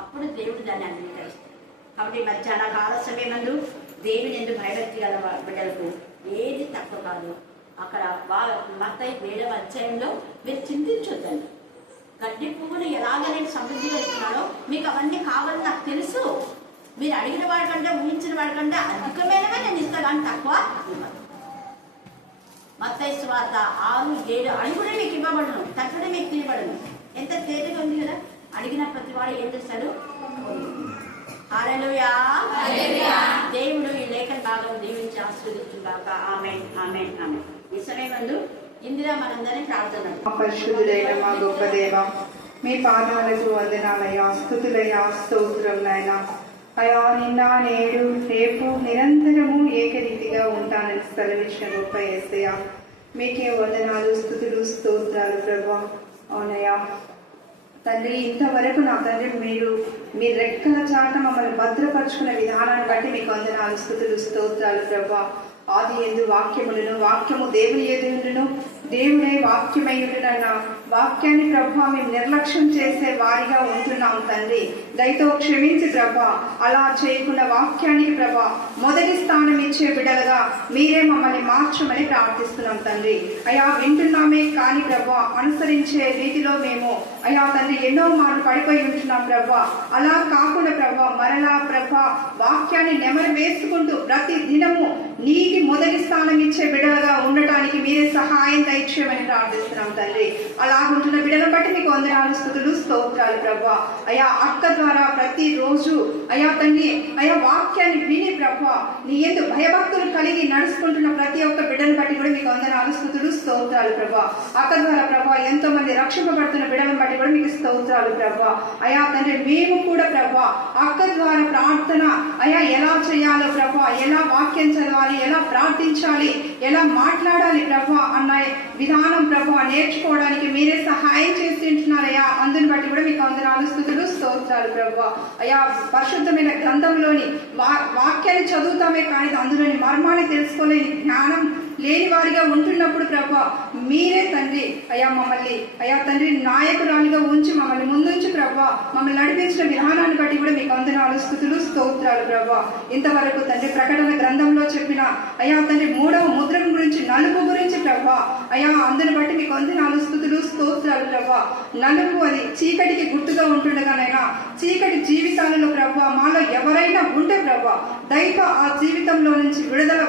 అప్పుడు దేవుడు దాన్ని అంగీకరిస్తాడు. కాబట్టి మధ్యాహ్న కాల సమయమందు దేవుని ఎందుకు భయభక్తి గల బిడ్డలకు ఏది తక్కువ కాదు. అక్కడ మత్తయి 7వ అధ్యాయంలో మీరు చింతించొద్దండి. గడ్డి పువ్వును ఎలాగ నేను సమృద్ధిగా ఇస్తున్నానో మీకు అవన్నీ కావాలని నాకు తెలుసు. మీరు అడిగిన వాడికంటే ఊహించిన వాడికంటే అధికమైనవే నేను ఇస్తాను అని తక్కువ ఇవ్వను. మత్తయి సువార్త 6:7 అడుగుడే మీకు ఇవ్వబడును, తక్కువే మీకు తీయబడును. ఎంత తేలిగా ఉంది కదా. అడిగిన ప్రతి వాడు ఏం చేస్తాడు? హల్లెలూయా. దేవుడు ఈ లేఖన భాగం దీవించి ఆశీర్వదించుగాక. ఆమేన్, ఆమేన్, ఆమేన్. ఈ సమయమందు ఇందిరా మనందరినీ ప్రార్థన. పరిశుద్ధుడైన మా గొప్ప దేవ, మీ పాదాలకు వందనాలయ్యా, స్తుతులయ్యా, స్తోత్రములైనా. అయా, నిన్న నేడు రేపు నిరంతరము ఏకరీతిగా ఉంటానని సెలవిచ్చిన గొప్ప యేసయ్యా, మీకే వందనాలు, స్తుతులు, స్తోత్రాలు ప్రభా. అవునయ్యా తండ్రి, ఇంతవరకు నా తండ్రి మీ రెక్కల చాట మమ్మల్ని భద్రపరుచుకున్న విధానాన్ని బట్టి మీకు వందనాలు, స్తుతులు, స్తోత్రాలు ప్రభా. ఆది యందు వాక్యములను, వాక్యము దేవుని యందును, దేవుడే వాక్యమై ఉండునన్న వాక్యాన్ని ప్రభా మేము నిర్లక్ష్యం చేసే వారిగా ఉంటున్నాం తండ్రి. దయతో క్షమించి ప్రభా, అలా చేయకుండా వాక్యానికి ప్రభా మొదటి స్థానం ఇచ్చే బిడ్డలుగా మీరే మమ్మల్ని మార్చమని ప్రార్థిస్తున్నాం తండ్రి. అయా వింటున్నామే కానీ ప్రభా అనుసరించే రీతిలో మేము అయా తండ్రి ఎన్నో మార్లు పడిపోయి ఉంటున్నాం ప్రభా. అలా కాకుండా ప్రభా మరలా ప్రభా వాక్యాన్ని నెమరు వేసుకుంటూ ప్రతి దినము నీటి మొదటి స్థానం ఇచ్చే బిడ్డలుగా ఉండటానికి మీరే సహాయం దయచేయమని ప్రార్థిస్తున్నాం తండ్రి. అలా ఉంటున్న బిడ్డలను బట్టి మీకు వందనాలు, స్తుతులు, స్తోత్రాలు ప్రభా. అయా అక్క ద్వారా ప్రతి రోజు అయా తండ్రి అయా వాక్యాన్ని విని ప్రభా నీ యందు భయభక్తులు కలిగి నడుచుకుంటున్న ప్రతి ఒక్క బిడ్డను బట్టి కూడా మీకు వందనాలు, స్తుతులు, స్తోత్రాలు ప్రభా. అక్క ద్వారా ప్రభా ఎంతో మంది రక్షింపబడుతున్న బిడ్డలను బట్టి కూడా మీకు స్తోత్రాలు ప్రభా. అయా తండ్రి మేము కూడా ప్రభా అక్క ద్వారా ప్రార్థన అయా ఎలా చేయాలో ప్రభా, ఎలా వాక్యం చదవాలి, ఎలా ప్రార్థించాలి, ఎలా మాట్లాడాలి ప్రభా అన్న విధానం ప్రభా నేర్చుకోవడానికి మీరే సహాయం చేసి ఉంటున్నారయ్యా. అందుని బట్టి కూడా మీకు వందనాలు, స్తుతులు, స్తోత్రాలు ప్రభా. అయా పరిశుద్ధమైన గ్రంథంలోని వాక్యాన్ని చదువుతామే కానీ అందులోని మర్మాన్ని తెలుసుకోలేని జ్ఞానం లేని వారిగా ఉంటున్నప్పుడు ప్రభా మీరే తండ్రి అయా మమ్మల్ని అయా తండ్రి నాయకురాలిగా ఉంచి మమ్మల్ని ముందుంచి ప్రభా మమ్మల్ని నడిపించిన విధానాన్ని బట్టి కూడా మీకు వందనాలు, స్తుతులు, స్తోత్రాలు ప్రభా. ఇంతవరకు తండ్రి ప్రకటన గ్రంథంలో చెప్పిన అయా తండ్రి 3వ ముద్ర గురించి, నలుపు గురించి ప్రభా అయా అందుని బట్టి మీకు వందనాలు, స్తుతులు, స్తోత్రాలు ప్రభా. నలుపు అది చీకటికి గుర్తుగా ఉంటుండగానైనా చీకటి జీవితాలలో ప్రభా మాలో ఎవరైనా ఉంటే ప్రభా దయతో ఆ జీవితంలో నుంచి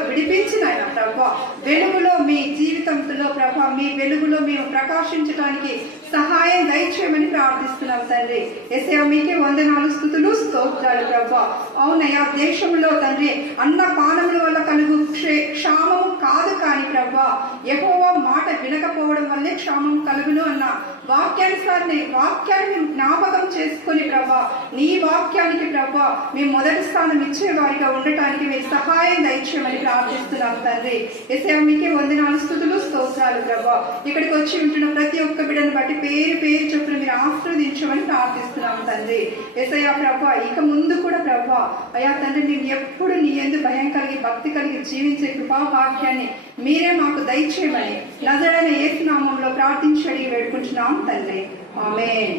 విడిపించినైనా ప్రభా వెలుగులో మీ జీవితంలో ప్రభా మీ వెలుగులో మేము ప్రకాశించడానికి సహాయం దయచేయమని ప్రార్థిస్తున్నాం తండ్రి. యేసయ్యా మీకే వందనాలు, స్తుతులు, స్తోత్రాలు ప్రభా. అవునయ్యా దేశంలో తండ్రి అన్న పానముల వల్ల కలుగు క్షామము కాదు కానీ ప్రభా యెహోవా మాట వినకపోవడం వల్లే క్షామం కలుగును అన్న వాక్యాన్ని జ్ఞాపకం చేసుకుని ప్రభా నీ వాక్యానికి ప్రభా మేము మొదటి స్థానం ఇచ్చే వారిగా ఉండటానికి మీరు సహాయం దయచేయమని ప్రార్థిస్తున్నాం తండ్రి. యేసయ్యా మీకే వందనాలు, స్తుతులు, స్తోత్రాలు ప్రభా. ఇక్కడికి వచ్చి ఉంటున్న ప్రతి ఒక్క బిడ్డను బట్టి పేరు పేరు చొప్పున మీరు ఆశీర్వదించమని ప్రార్థిస్తున్నాం తండ్రి. యేసయ్యా ప్రభా ఇక ముందు కూడా ప్రభా అయా తండ్రి మేము ఎప్పుడు నీ యందు భయం కలిగి భక్తి కలిగి జీవించే కృపా వాక్యాన్ని మీరే మాకు దయచేయమని నజరైన యేసు నామములో ప్రార్థించి అడిగి వేడుకుంటున్నాం తండ్రి. ఆమేన్.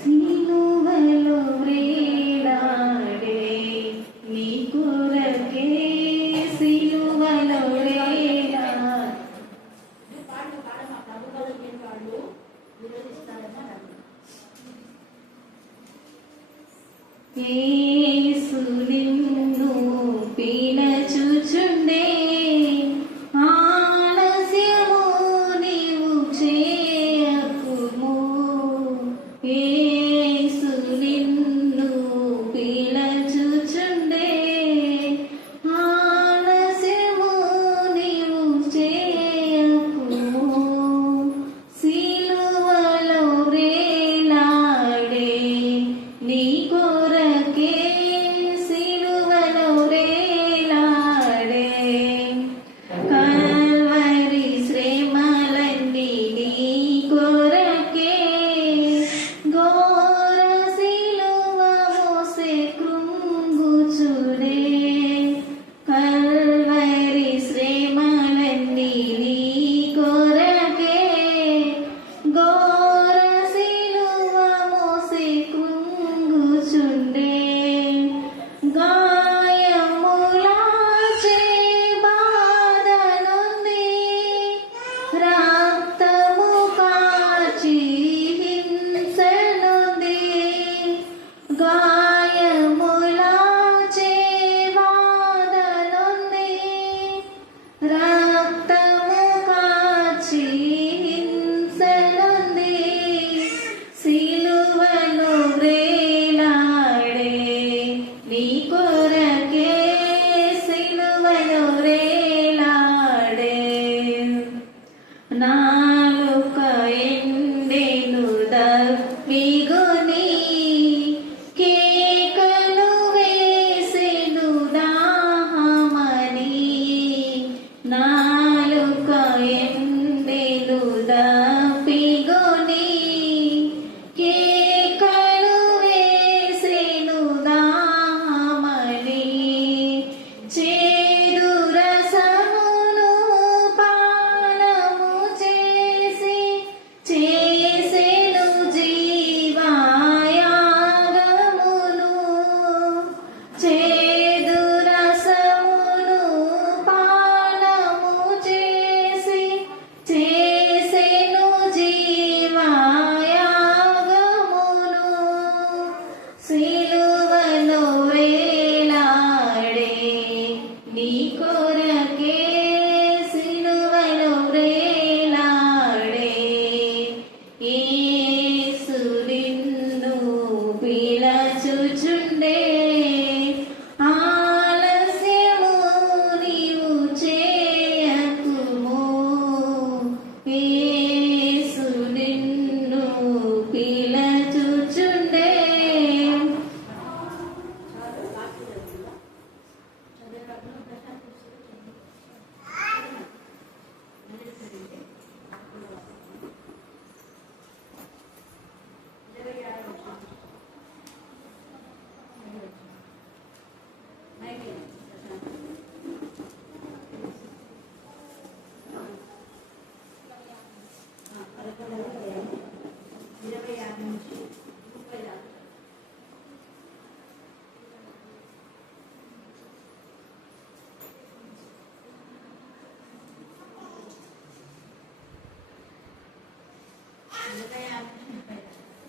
సిలువలో వేలాడే నీ కొరకే సిలువలో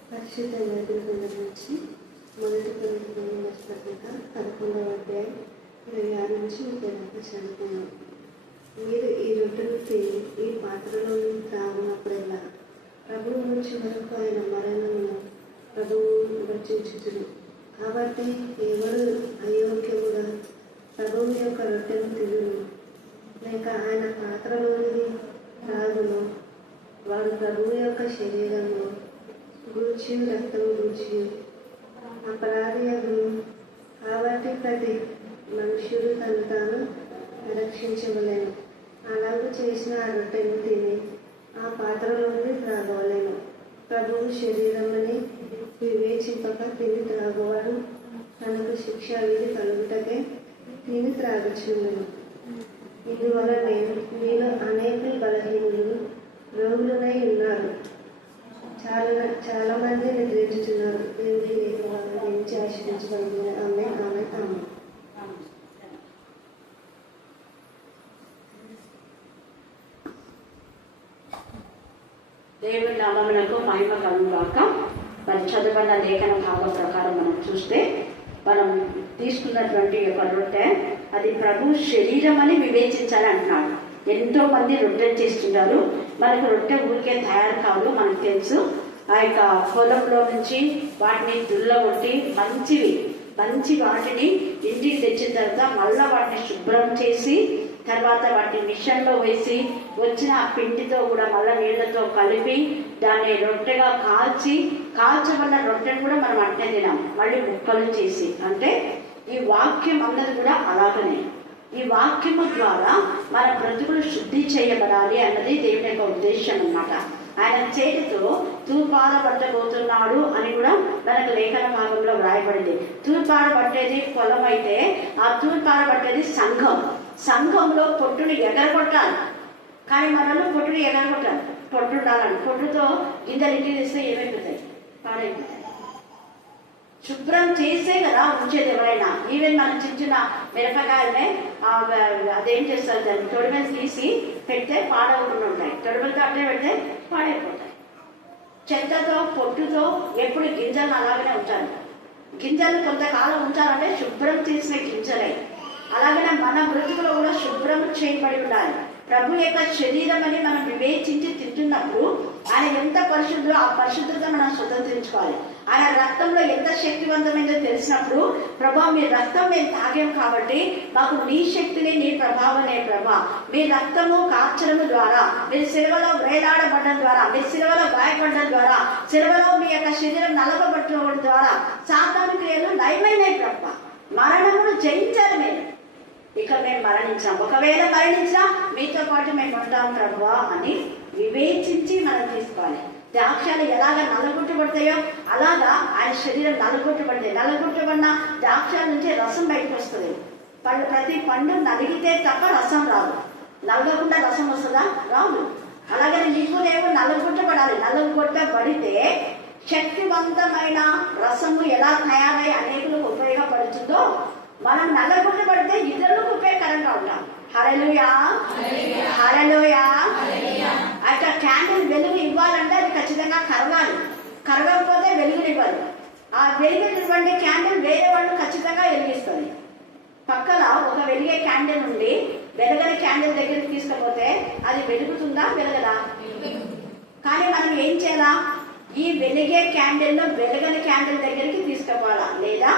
పరిశుద్ధ బైబిల్ గ్రంథం నుంచి మొదటి కొరింథీయులకు రాసిన పత్రిక 11వ అధ్యాయం 26 నుంచి 30 చదువుకున్నాం. మీరు ఈ రొట్టెను తిని ఈ పాత్రలో త్రాగినప్పుడల్లా ప్రభువు నుంచి వరకు ఆయన మరణమును ప్రభువు రచించుచును. కాబట్టి ఎవరు అయోగ్యముగా ప్రభువు యొక్క రొట్టెను తినును లేక ఆయన పాత్రలోనిది త్రాగును వాడు ప్రభువు యొక్క శరీరము గూర్చి రక్తము గూర్చి అపరాధియగును. కాబట్టి ప్రతి మనుష్యుడు తను తాను రక్షించవలేను. అలాగూ చేసిన ఆ రొట్టెను తిని ఆ పాత్రలోని త్రాగవలేను. ప్రభువు శరీరమని వివేచింపక తిని త్రాగువాడు తనకు శిక్ష విధి కలుగుటకే తిని త్రాగుచుండను. ఇందువలనే మీలో అనేక బలహీనులు రోగులనై ఉన్నారు, చాలా మంది నిద్రించుతున్నారు. దేవుడి నుంచి ఆశీర్వదించబడింది. ఆమె ఆమె ఆమె దేవుని నామమునకు మహిమ కలుగుగాక. మరి చదువుకున్న లేఖన భాగం ప్రకారం మనం చూస్తే మనం తీసుకున్నటువంటి యొక్క రొట్టె అది ప్రభు శరీరం అని వివేచించాలి అంటున్నాడు. ఎంతో మంది రొట్టెలు చేస్తుంటారు. మనకు రొట్టె ఊరికే తయారు కాదు, మనకు తెలుసు. ఆ యొక్క పొలంలో నుంచి వాటిని దుల్లగొట్టి మంచి వాటిని ఇంటికి తెచ్చిన తర్వాత మళ్ళా వాటిని శుభ్రం చేసి తర్వాత వాటిని మిషన్లో వేసి వచ్చిన ఆ పిండితో కూడా మళ్ళీ నీళ్లతో కలిపి దాన్ని రొట్టెగా కాల్చబడిన రొట్టెను కూడా మనం అట్నే తినాం, మళ్ళీ ముక్కలు చేసి. అంటే ఈ వాక్యం అన్నది కూడా అలాగనే. ఈ వాక్యము ద్వారా మన బ్రతుకులు శుద్ధి చేయబడాలి అన్నది దేవుని యొక్క ఉద్దేశం అన్నమాట. ఆయన చేతితో తూర్పారబట్టబోతున్నాడు అని కూడా మనకు లేఖన భాగంలో వ్రాయబడింది. తూర్పారబట్టేది పొలం అయితే ఆ తూర్పారబట్టేది సంఘంలో పొట్టుని ఎగరగొట్టాలి. కానీ మనలో పొట్టుని ఎగరగొట్టాలి, పొట్టు ఉండాలని. పొట్టుతో గింజలు ఇంటికి తెస్తే ఏమైపోతాయి? పాడైపోతాయి. శుభ్రం చేసే కదా ఉంచేది ఎవరైనా. ఈవెన్ మనం చిన్న మిరపకాయలనే అదేం చేస్తారు, దాన్ని తొడిమెలు తీసి పెడితే పాడవకుండా ఉంటాయి. తొడిమెలతో అంటే పెడితే పాడైపోతాయి. చెత్తతో పొట్టుతో ఎప్పుడు గింజలను అలాగనే ఉంచాలి. గింజలు కొంతకాలం ఉంచాలంటే శుభ్రం చేసిన గింజలే. అలాగనే మన బ్రతుకులో కూడా శుభ్రం చేయబడి ఉండాలి. ప్రభు యొక్క శరీరం అని మనం వివేచించి తింటున్నప్పుడు ఆయన ఎంత పరిశుద్ధులో ఆ పరిశుద్ధత మనం స్వతంత్రించుకోవాలి. ఆయన రక్తంలో ఎంత శక్తివంతమైందో తెలిసినప్పుడు, ప్రభా మీ రక్తం మేము తాగాం కాబట్టి మాకు నీ శక్తిని నీ ప్రభావమే ప్రభా. మీ రక్తము కార్చడము ద్వారా, మీరు సిలువలో వేలాడబడడం ద్వారా, మీ సిలువలో గాయపడడం ద్వారా, సిలువలో మీ యొక్క శరీరం నలగబట్టడం ద్వారా సాతాను క్రియలు నయమైనాయి ప్రభా. మరణమును జయించాలి మీరు. ఇక మేము మరణించాం, ఒకవేళ మరణించినా మీతో పాటు మేము ఉంటాం ప్రభువా అని వివేచించి మనం తీసుకోవాలి. ద్రాక్షలు ఎలాగ నల్లగొట్టబడతాయో అలాగా ఆయన శరీరం నల్లగొట్టబడతాయి. నల్లగొట్టబడిన ద్రాక్షల నుంచి రసం బయటకు వస్తుంది. ప్రతి పండు నలిగితే తప్ప రసం రాదు. నలగకుండా రసం వస్తుందా? రాదు. అలాగనే నీకునేమో నల్లగొట్టబడాలి. నల్లగొట్టబడితే శక్తివంతమైన రసము ఎలా తయారై అనేకులకు ఉపయోగపడుతుందో మనం నల్లగొట్టబడితే ఇతరులకు ఉపయోగకరంగా ఉంటాం. హల్లెలూయా, హల్లెలూయా. ఆ యొక్క క్యాండిల్ వెలుగు ఇవ్వాలంటే అది ఖచ్చితంగా కరగాలి. కరగకపోతే వెలుగునివ్వదు. ఆ వెలుగునివ్వండి క్యాండిల్ వేరే వాళ్ళు ఖచ్చితంగా వెలిగిస్తుంది. పక్కన ఒక వెలిగే క్యాండిల్ నుండి వెలగని క్యాండిల్ దగ్గరికి తీసుకపోతే అది వెలుగుతుందా? వెలగదా? కానీ మనం ఏం చేయాలా? ఈ వెలిగే క్యాండిల్లో వెలగని క్యాండిల్ దగ్గరికి తీసుకుపోవాలా, లేదా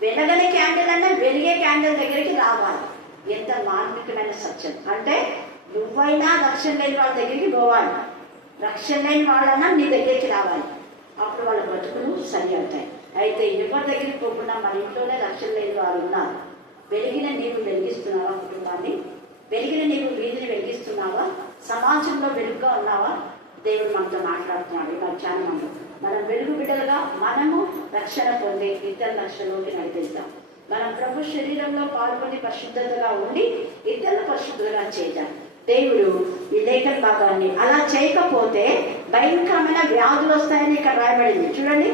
వెలగని క్యాండిల్ అంటే వెలిగే క్యాండిల్ దగ్గరికి రావాలి. ఎంత మార్మికమైన సత్యం అంటే, నువ్వైనా రక్షణ లేని వాళ్ళ దగ్గరికి పోవాలి, రక్షణ లేని వాళ్ళన్నా నీ దగ్గరికి రావాలి. అప్పుడు వాళ్ళ బ్రతుకులు సరి అవుతాయి. అయితే ఎవరి దగ్గరికి పోకుండా మన ఇంట్లోనే రక్షణ లేని వాళ్ళు ఉన్నారు. వెలిగిన నీవు వెలిగిస్తున్నావా కుటుంబాన్ని? వెలిగిన నీవు వీధిని వెలిగిస్తున్నావా? సమాజంలో వెలుగుగా ఉన్నావా? దేవుడు మనతో మాట్లాడుతున్నాడు ఈ మధ్యాహ్నంలో. మనం వెలుగు బిడ్డలుగా మనము రక్షణ పొంది ఇతర రక్షణలోకి నడిపిస్తాం. మనం ప్రభు శరీరంలో పాల్గొని పరిశుద్ధతగా ఉండి ఇతరులు పరిశుద్ధులుగా చేద్దాం. దేవుడు ఈ లేఖన భాగాన్ని అలా చేయకపోతే భయంకరమైన వ్యాధులు వస్తాయని ఇక్కడ రాయబడింది. చూడండి,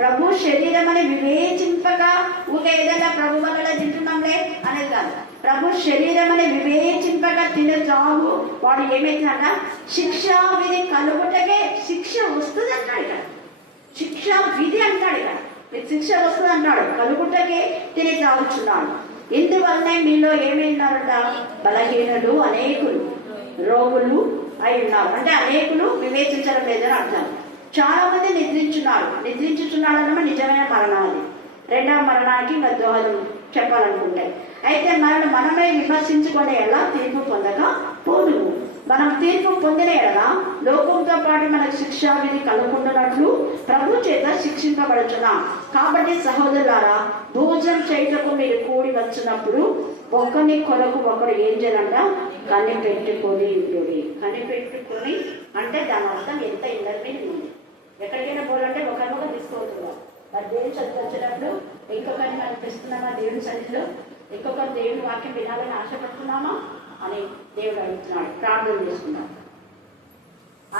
ప్రభు శరీరం అని వివేచింపగా ఊగే ఏదైనా ప్రభు వల్ల తింటున్నాంలే అనేది కాదు. ప్రభు శరీరం అనే వివేచింపక తినే తాగు వాడు ఏమైతుందట శిక్షా విధి కలుగుటకే శిక్ష వస్తుంది అంటాడు ఇక్కడ. శిక్షా విధి అంటాడు ఇక్కడ. మీకు శిక్ష వస్తుంది అంటాడు. కలుగుటకే తిని తాగుచున్నాడు. ఇందువల్లనే మీలో ఏమైనారట బలహీనులు అనేకులు రోగులు అయి ఉన్నారు. అంటే అనేకులు వివేచించడం లేదని అర్థం. చాలా మంది నిద్రించుచున్నాడు అన్నమాట నిజమైన మరణాలు. రెండవ మరణానికి ఇంకా దోహదం చెప్పాలనుకుంటే అయితే మనమే విమర్శించుకునే ఎలా తీర్పు పొందక పోదుము. మనం తీర్పు పొందిన ఎలా లోకంతో పాటు మనకు శిక్షా విధి కలుగుకుంటున్నట్లు ప్రభు చేత శిక్షింపబడుచున్నాం. కాబట్టి సహోదరులారా, భోజనం చేయటకు మీరు కూడి వచ్చినప్పుడు ఒకరి కొరకు ఒకరు ఏం చేయాలంట కనిపెట్టుకొని కనిపెట్టుకొని అంటే దాని అర్థం ఎంత ఇంటర్వ్యూ ఉంది. ఎక్కడికైనా పోవాలంటే ఒకరినొకరు తీసుకోవద్దు. మరి దేవుని చదువు వచ్చినప్పుడు ఇంకొకరిని కనిపిస్తున్నామా దేవుని సన్నిధిలో, ఇంకొకరు దేవుని వాక్యం వినాలని ఆశపడుతున్నామా అని దేవుడు అడుగుతున్నాడు. ప్రార్థన చేసుకున్నాడు.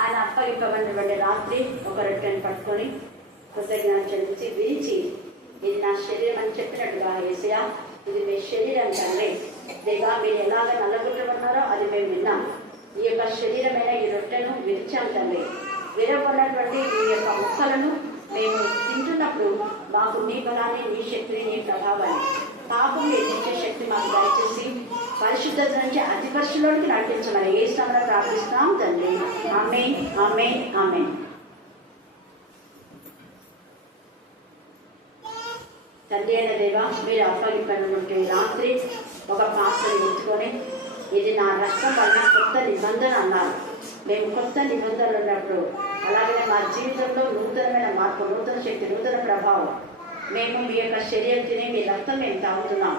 ఆయన అప్పగిప్పబడినటువంటి రాత్రి ఒక రొట్టెని పట్టుకొని కృతజ్ఞతలు చెల్లించి విరిచి ఇది నా శరీరం అని చెప్పినట్టుగా యేసయ్యా ఇది మీ శరీరం తండ్రి. దేవా మీరు ఎలాగ నల్లగొట్టబడినారో అది మేము విన్నాం. ఈ యొక్క శరీరమైన ఈ రొట్టెను విరిచాం తండ్రి. విరగొన్నటువంటి ఈ యొక్క ముక్కలను మేము తింటున్నప్పుడు మాకు నీ బలాన్ని, నీ శక్తిని, నీ ప్రభావాన్ని పాపం ఎదిరించే శక్తి మాకు దయచేసి పరిశుద్ధత నుంచి అతి పరిశుద్ధులోకి నడిపించమని ఏ శ్రమలో ప్రార్థిస్తాం తండ్రి. ఆమేన్, ఆమేన్, ఆమేన్. తండ్రి అయిన దేవా మీరు అప్పగిపోయినటువంటి రాత్రి ఒక పాత్రను ఎత్తుకొని ఇది నా రక్తం వలన కొత్త నిబంధన అన్నారు. మేము కొత్త నిబంధనలు ఉన్నప్పుడు అలాగే మా జీవితంలో నూతనమైన మార్పు, నూతన శక్తి, నూతన ప్రభావం మేము మీ యొక్క శరీరం తిని మీ రక్తం మేము తాగుతున్నాం.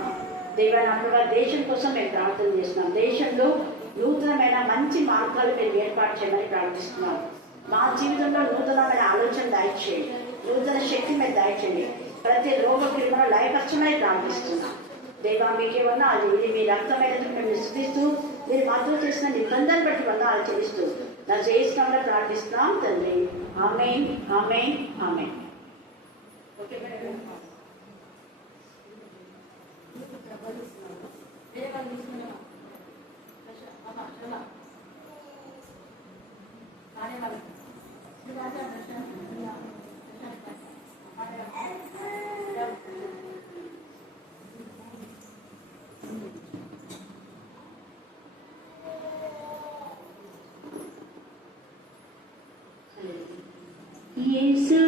దేవనాలుగా దేశం కోసం మేము ప్రార్థన చేస్తున్నాం. దేశంలో నూతనమైన మంచి మార్గాలు మేము ఏర్పాటు చేయమని ప్రార్థిస్తున్నాం. మా జీవితంలో నూతనమైన ఆలోచన దయచేయండి, నూతన శక్తి మేము దయచేయండి. ప్రతి రోగ క్రిమను లయపరచమని ప్రార్థిస్తున్నాం. దేవా మీకేమన్నా అది ఇది మీ రక్తమైనది మేము విశ్వసిస్తూ మీరు మాతో చేసిన నిబంధన బట్టి వల్ల ఆచరిస్తూ నా చేసినంలో ప్రార్థిస్తున్నాం తండ్రి. ఆమేన్, ఆమేన్, ఆమేన్. Okay madam. యేసు